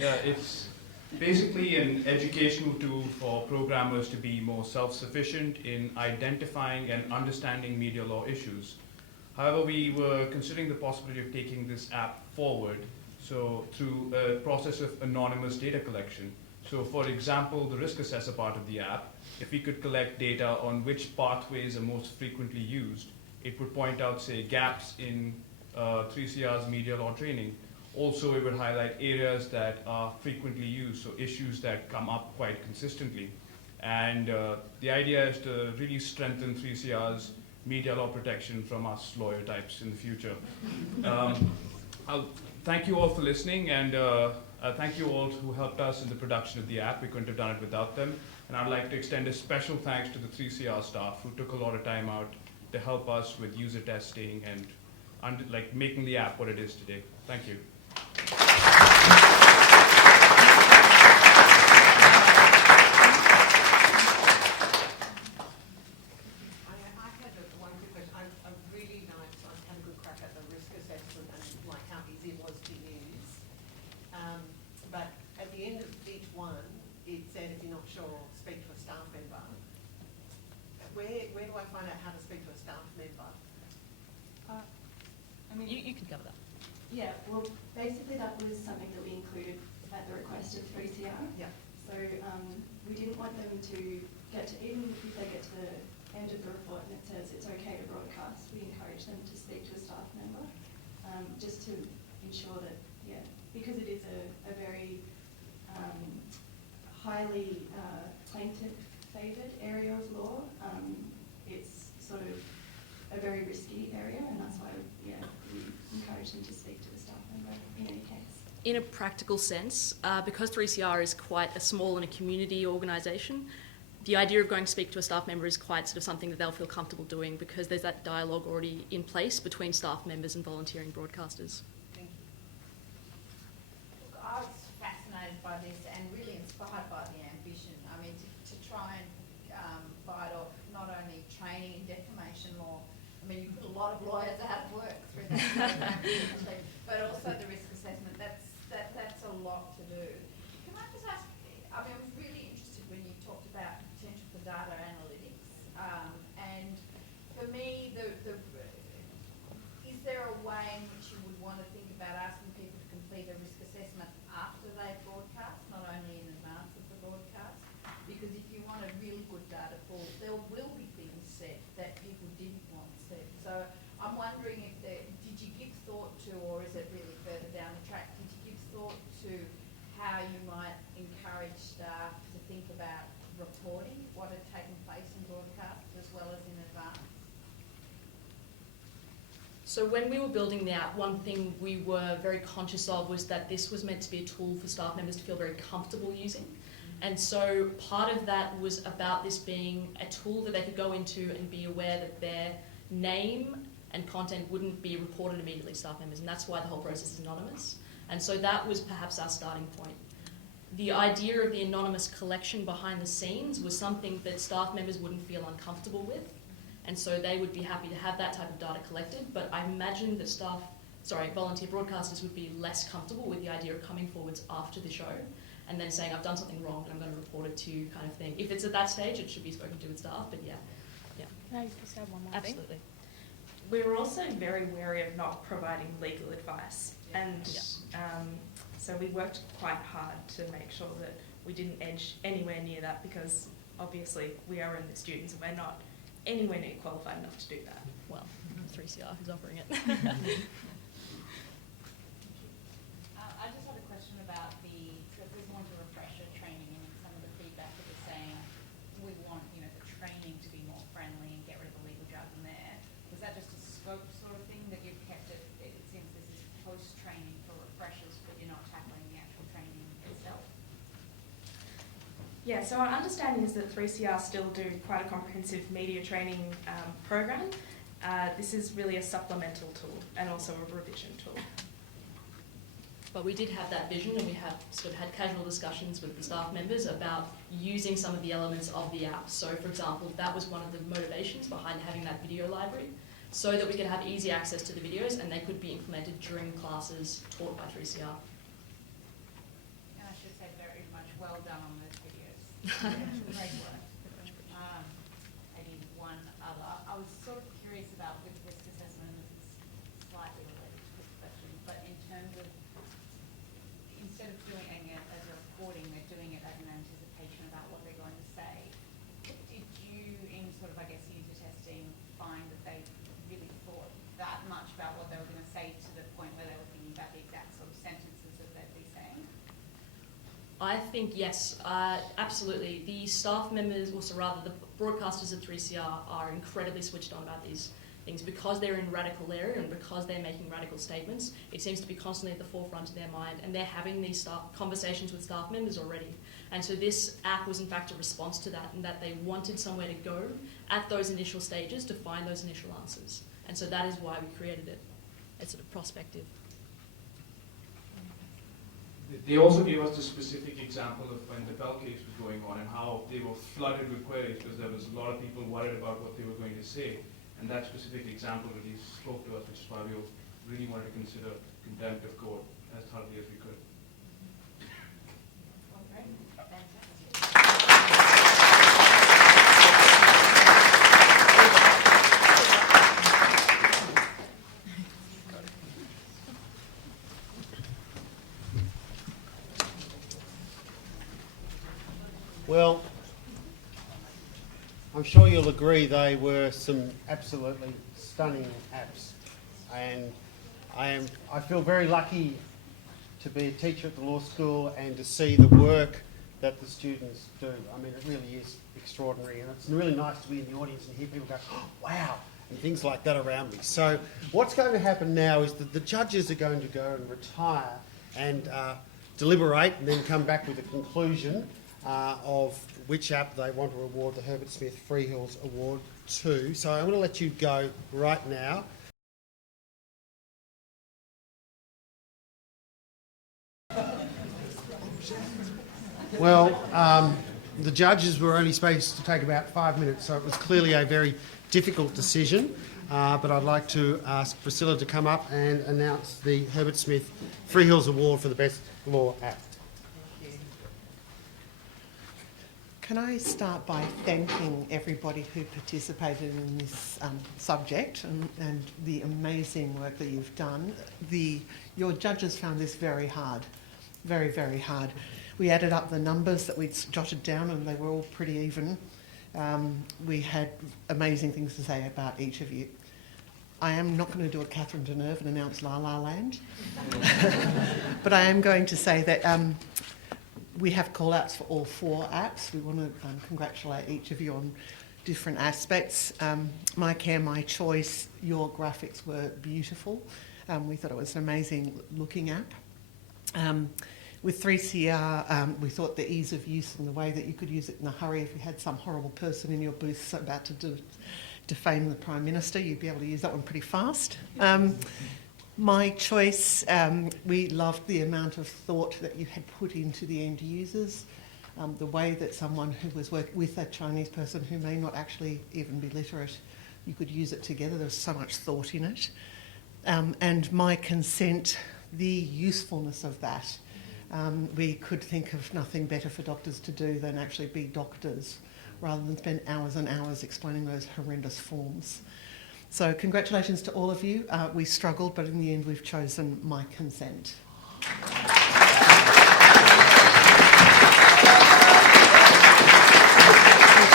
it's basically an educational tool for programmers to be more self-sufficient in identifying and understanding media law issues. However, we were considering the possibility of taking this app forward, so through a process of anonymous data collection. So for example, the risk assessor part of the app, if we could collect data on which pathways are most frequently used, it would point out, say, gaps in 3CR's media law training. Also, it would highlight areas that are frequently used, so issues that come up quite consistently. And the idea is to really strengthen 3CR's media law protection from us lawyer types in the future. I'll thank you all for listening, and thank you all who helped us in the production of the app. We couldn't have done it without them. And I'd like to extend a special thanks to the 3CR staff who took a lot of time out to help us with user testing and making the app what it is today. Thank you. I had one quick question. I really liked, I had a good crack at the risk assessment and like how easy it was to use. But at the end of each one, it said if you're not sure, speak to a staff member. Where do I find out how to speak to a staff member? You can cover that. Yeah, well, basically that was something that we included at the request of 3CR. Yeah. So we didn't want them to get to, even if they get to the end of the report and it says it's okay to broadcast, we encourage them to speak to a staff member, just to ensure that, yeah, because it is a very highly plaintiff-favoured area of law, it's sort of a very risky area, and that's why, yeah, we encourage them to speak to the staff member in any case. In a practical sense, because 3CR is quite a small and a community organisation, the idea of going to speak to a staff member is quite sort of something that they'll feel comfortable doing because there's that dialogue already in place between staff members and volunteering broadcasters. Look, I was fascinated by this and really inspired by the ambition. I mean, to try and bite off not only training in defamation law, I mean, you put a lot of lawyers out of work through that program, but also the risk assessment. That's a lot to do. Can I just ask? I mean, I was really interested when you talked about potential for data analytics, and for me, is there a way in which you would want to think about asking people to complete a risk assessment after they broadcast, not only in advance of the broadcast? Because if you want a really good data pool, there will be things said that people didn't want said. So I'm wondering if did you give thought to, or is it really further down the track, did you give thought to how you might encourage staff to think about reporting what had taken place in broadcasts as well as in advance? So when we were building the app, one thing we were very conscious of was that this was meant to be a tool for staff members to feel very comfortable using. And so part of that was about this being a tool that they could go into and be aware that their name and content wouldn't be reported immediately to staff members, and that's why the whole process is anonymous. And so that was perhaps our starting point. The idea of the anonymous collection behind the scenes was something that staff members wouldn't feel uncomfortable with, and so they would be happy to have that type of data collected, but I imagine that volunteer broadcasters would be less comfortable with the idea of coming forwards after the show and then saying, I've done something wrong and I'm going to report it to you, kind of thing. If it's at that stage, it should be spoken to with staff, but yeah. Can I just add one more thing? Absolutely. We were also very wary of not providing legal advice, and so we worked quite hard to make sure that we didn't edge anywhere near that, because obviously we are only students and we're not anywhere near qualified enough to do that. Well, 3CR is offering it. I just had a question about because we want a refresher training, and some of the feedback that was saying we want, the training to be more friendly and get rid of the legal jargon there. Was that just a scope sort of thing that you've kept it? It seems this is post-training for refreshers, but you're not tackling Yeah, so our understanding is that 3CR still do quite a comprehensive media training program. This is really a supplemental tool and also a revision tool. But we did have that vision, and we have sort of had casual discussions with the staff members about using some of the elements of the app. So, for example, that was one of the motivations behind having that video library, so that we could have easy access to the videos and they could be implemented during classes taught by 3CR. And I should say very much well done on those videos. Great work. Maybe one other. I was sort of curious about with risk assessment, and this is slightly related to this question, but in terms of instead of doing it as a reporting, they're doing it as an anticipation about what they're going to say. Did you, in sort of, I guess, user testing, find that they really thought that much about what they were going to say to the point where they were thinking about the exact sort of sentences that they'd be saying? I think yes, absolutely. The staff members, or so rather the broadcasters at 3CR, are incredibly switched on about these things because they're in radical area and because they're making radical statements. It seems to be constantly at the forefront of their mind, and they're having these conversations with staff members already. And so this app was in fact a response to that, and that they wanted somewhere to go at those initial stages to find those initial answers. And so that is why we created it. It's sort of prospective. They also gave us the specific example of when the Bell case was going on and how they were flooded with queries because there was a lot of people worried about what they were going to say. And that specific example really spoke to us, which is why we really wanted to consider contempt of court as thoroughly as we could. Well, I'm sure you'll agree they were some absolutely stunning apps, and I feel very lucky to be a teacher at the law school and to see the work that the students do. I mean, it really is extraordinary, and it's really nice to be in the audience and hear people go, oh, wow, and things like that around me. So what's going to happen now is that the judges are going to go and retire and deliberate and then come back with a conclusion of which app they want to award the Herbert Smith Freehills Award to. So I'm going to let you go right now. Well, the judges were only supposed to take about 5 minutes, so it was clearly a very difficult decision. But I'd like to ask Priscilla to come up and announce the Herbert Smith Freehills Award for the Best Law App. Can I start by thanking everybody who participated in this subject and the amazing work that you've done. Your judges found this very hard, very, very hard. We added up the numbers that we'd jotted down and they were all pretty even. We had amazing things to say about each of you. I am not going to do a Catherine Deneuve and announce La La Land, but I am going to say that we have call-outs for all 4 apps. We want to congratulate each of you on different aspects. My Care, My Choice, your graphics were beautiful. We thought it was an amazing looking app. With 3CR, we thought the ease of use and the way that you could use it in a hurry if you had some horrible person in your booth about to defame the Prime Minister, you'd be able to use that one pretty fast. My Choice, we loved the amount of thought that you had put into the end users, the way that someone who was working with a Chinese person who may not actually even be literate, you could use it together. There was so much thought in it. And My Consent, the usefulness of that. We could think of nothing better for doctors to do than actually be doctors rather than spend hours and hours explaining those horrendous forms. So congratulations to all of you. We struggled, but in the end we've chosen My Consent. Would you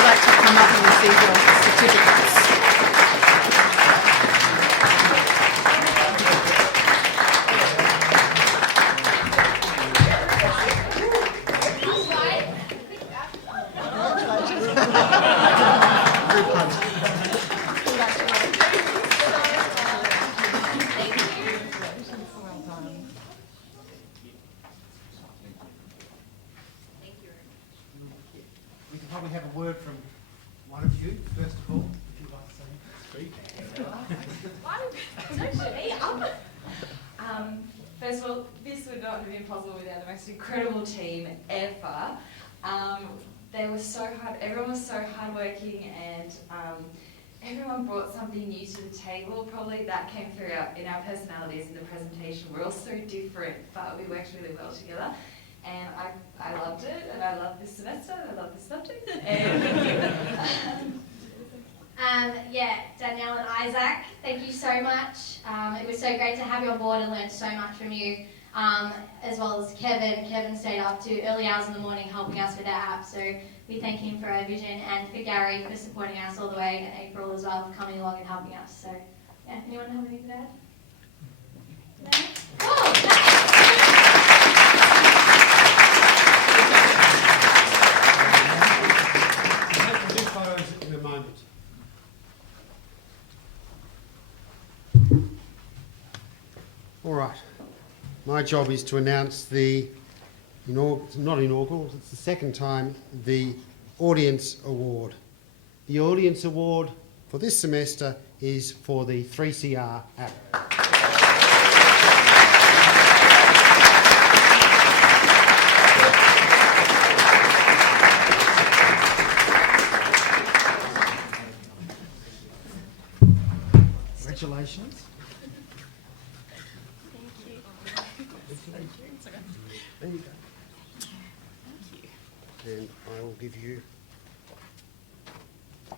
like to come up and receive your certificates? probably have a word from one of you, first of all, if you'd like to speak. First of all, this would not have been possible without the most incredible team ever. They were so hard, everyone was so hardworking, and everyone brought something new to the table. Probably that came through in our personalities in the presentation. We're all so different, but we worked really well together. And I loved it, and I love this semester, and I love this subject. Yeah, Danielle and Isaac, thank you so much. It was so great to have you on board and learn so much from you, as well as Kevin. Kevin stayed up to early hours in the morning helping us with our app, so we thank him for our vision, and for Gary for supporting us all the way, and April as well for coming along and helping us. So, yeah, anyone have anything to add? No? Oh, nice! We'll do photos in a moment. All right. My job is to announce the not inaugural, it's the second time, the Audience Award. The Audience Award for this semester is for the 3CR app. Congratulations. There you go. And I will give you...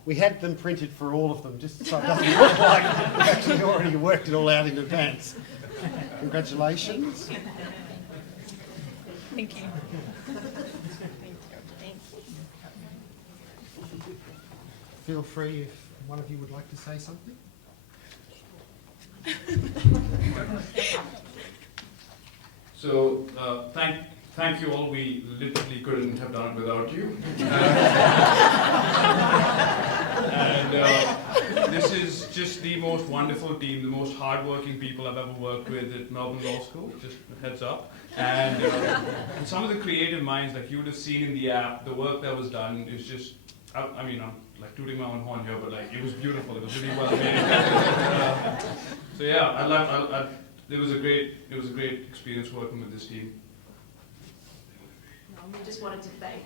We had them printed for all of them, just so it doesn't look like we've actually already worked it all out in advance. Congratulations. Thank you. Feel free if one of you would like to say something. So thank you all. We literally couldn't have done it without you. And this is just the most wonderful team, the most hardworking people I've ever worked with at Melbourne Law School. Just a heads up. And some of the creative minds that you would have seen in the app, the work that was done is just. I mean, I'm like tooting my own horn here, but like it was beautiful. It was really well made. So yeah, it was a great experience working with this team. We just wanted to thank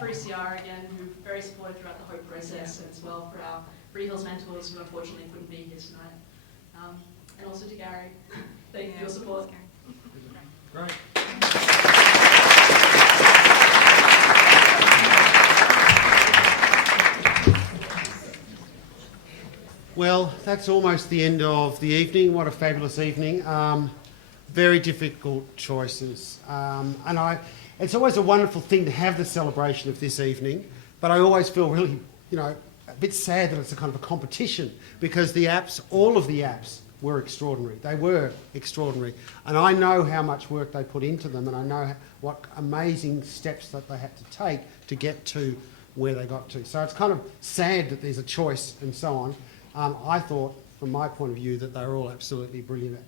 3CR again, who were very supportive throughout the whole process, and as well for our Freehills mentors who unfortunately couldn't be here tonight. And also to Gary, thank you for your support. Great. Well, that's almost the end of the evening. What a fabulous evening. Very difficult choices. It's always a wonderful thing to have the celebration of this evening, but I always feel really, a bit sad that it's a kind of a competition, because the apps, all of the apps, were extraordinary. They were extraordinary. And I know how much work they put into them, and I know what amazing steps that they had to take to get to where they got to. So it's kind of sad that there's a choice and so on. I thought, from my point of view, that they were all absolutely brilliant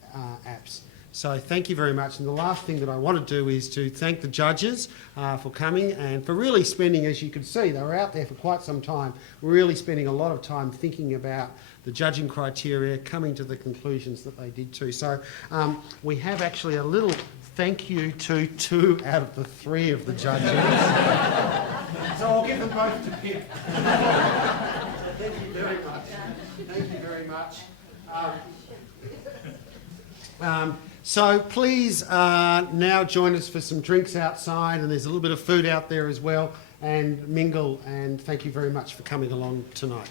apps. So thank you very much. And the last thing that I want to do is to thank the judges for coming and for really spending, as you can see, they were out there for quite some time, really spending a lot of time thinking about the judging criteria, coming to the conclusions that they did too. So we have actually a little thank you to 2 out of the 3 of the judges. So I'll give them both to Pip. Thank you very much. Thank you very much. So please now join us for some drinks outside, and there's a little bit of food out there as well, and mingle, and thank you very much for coming along tonight.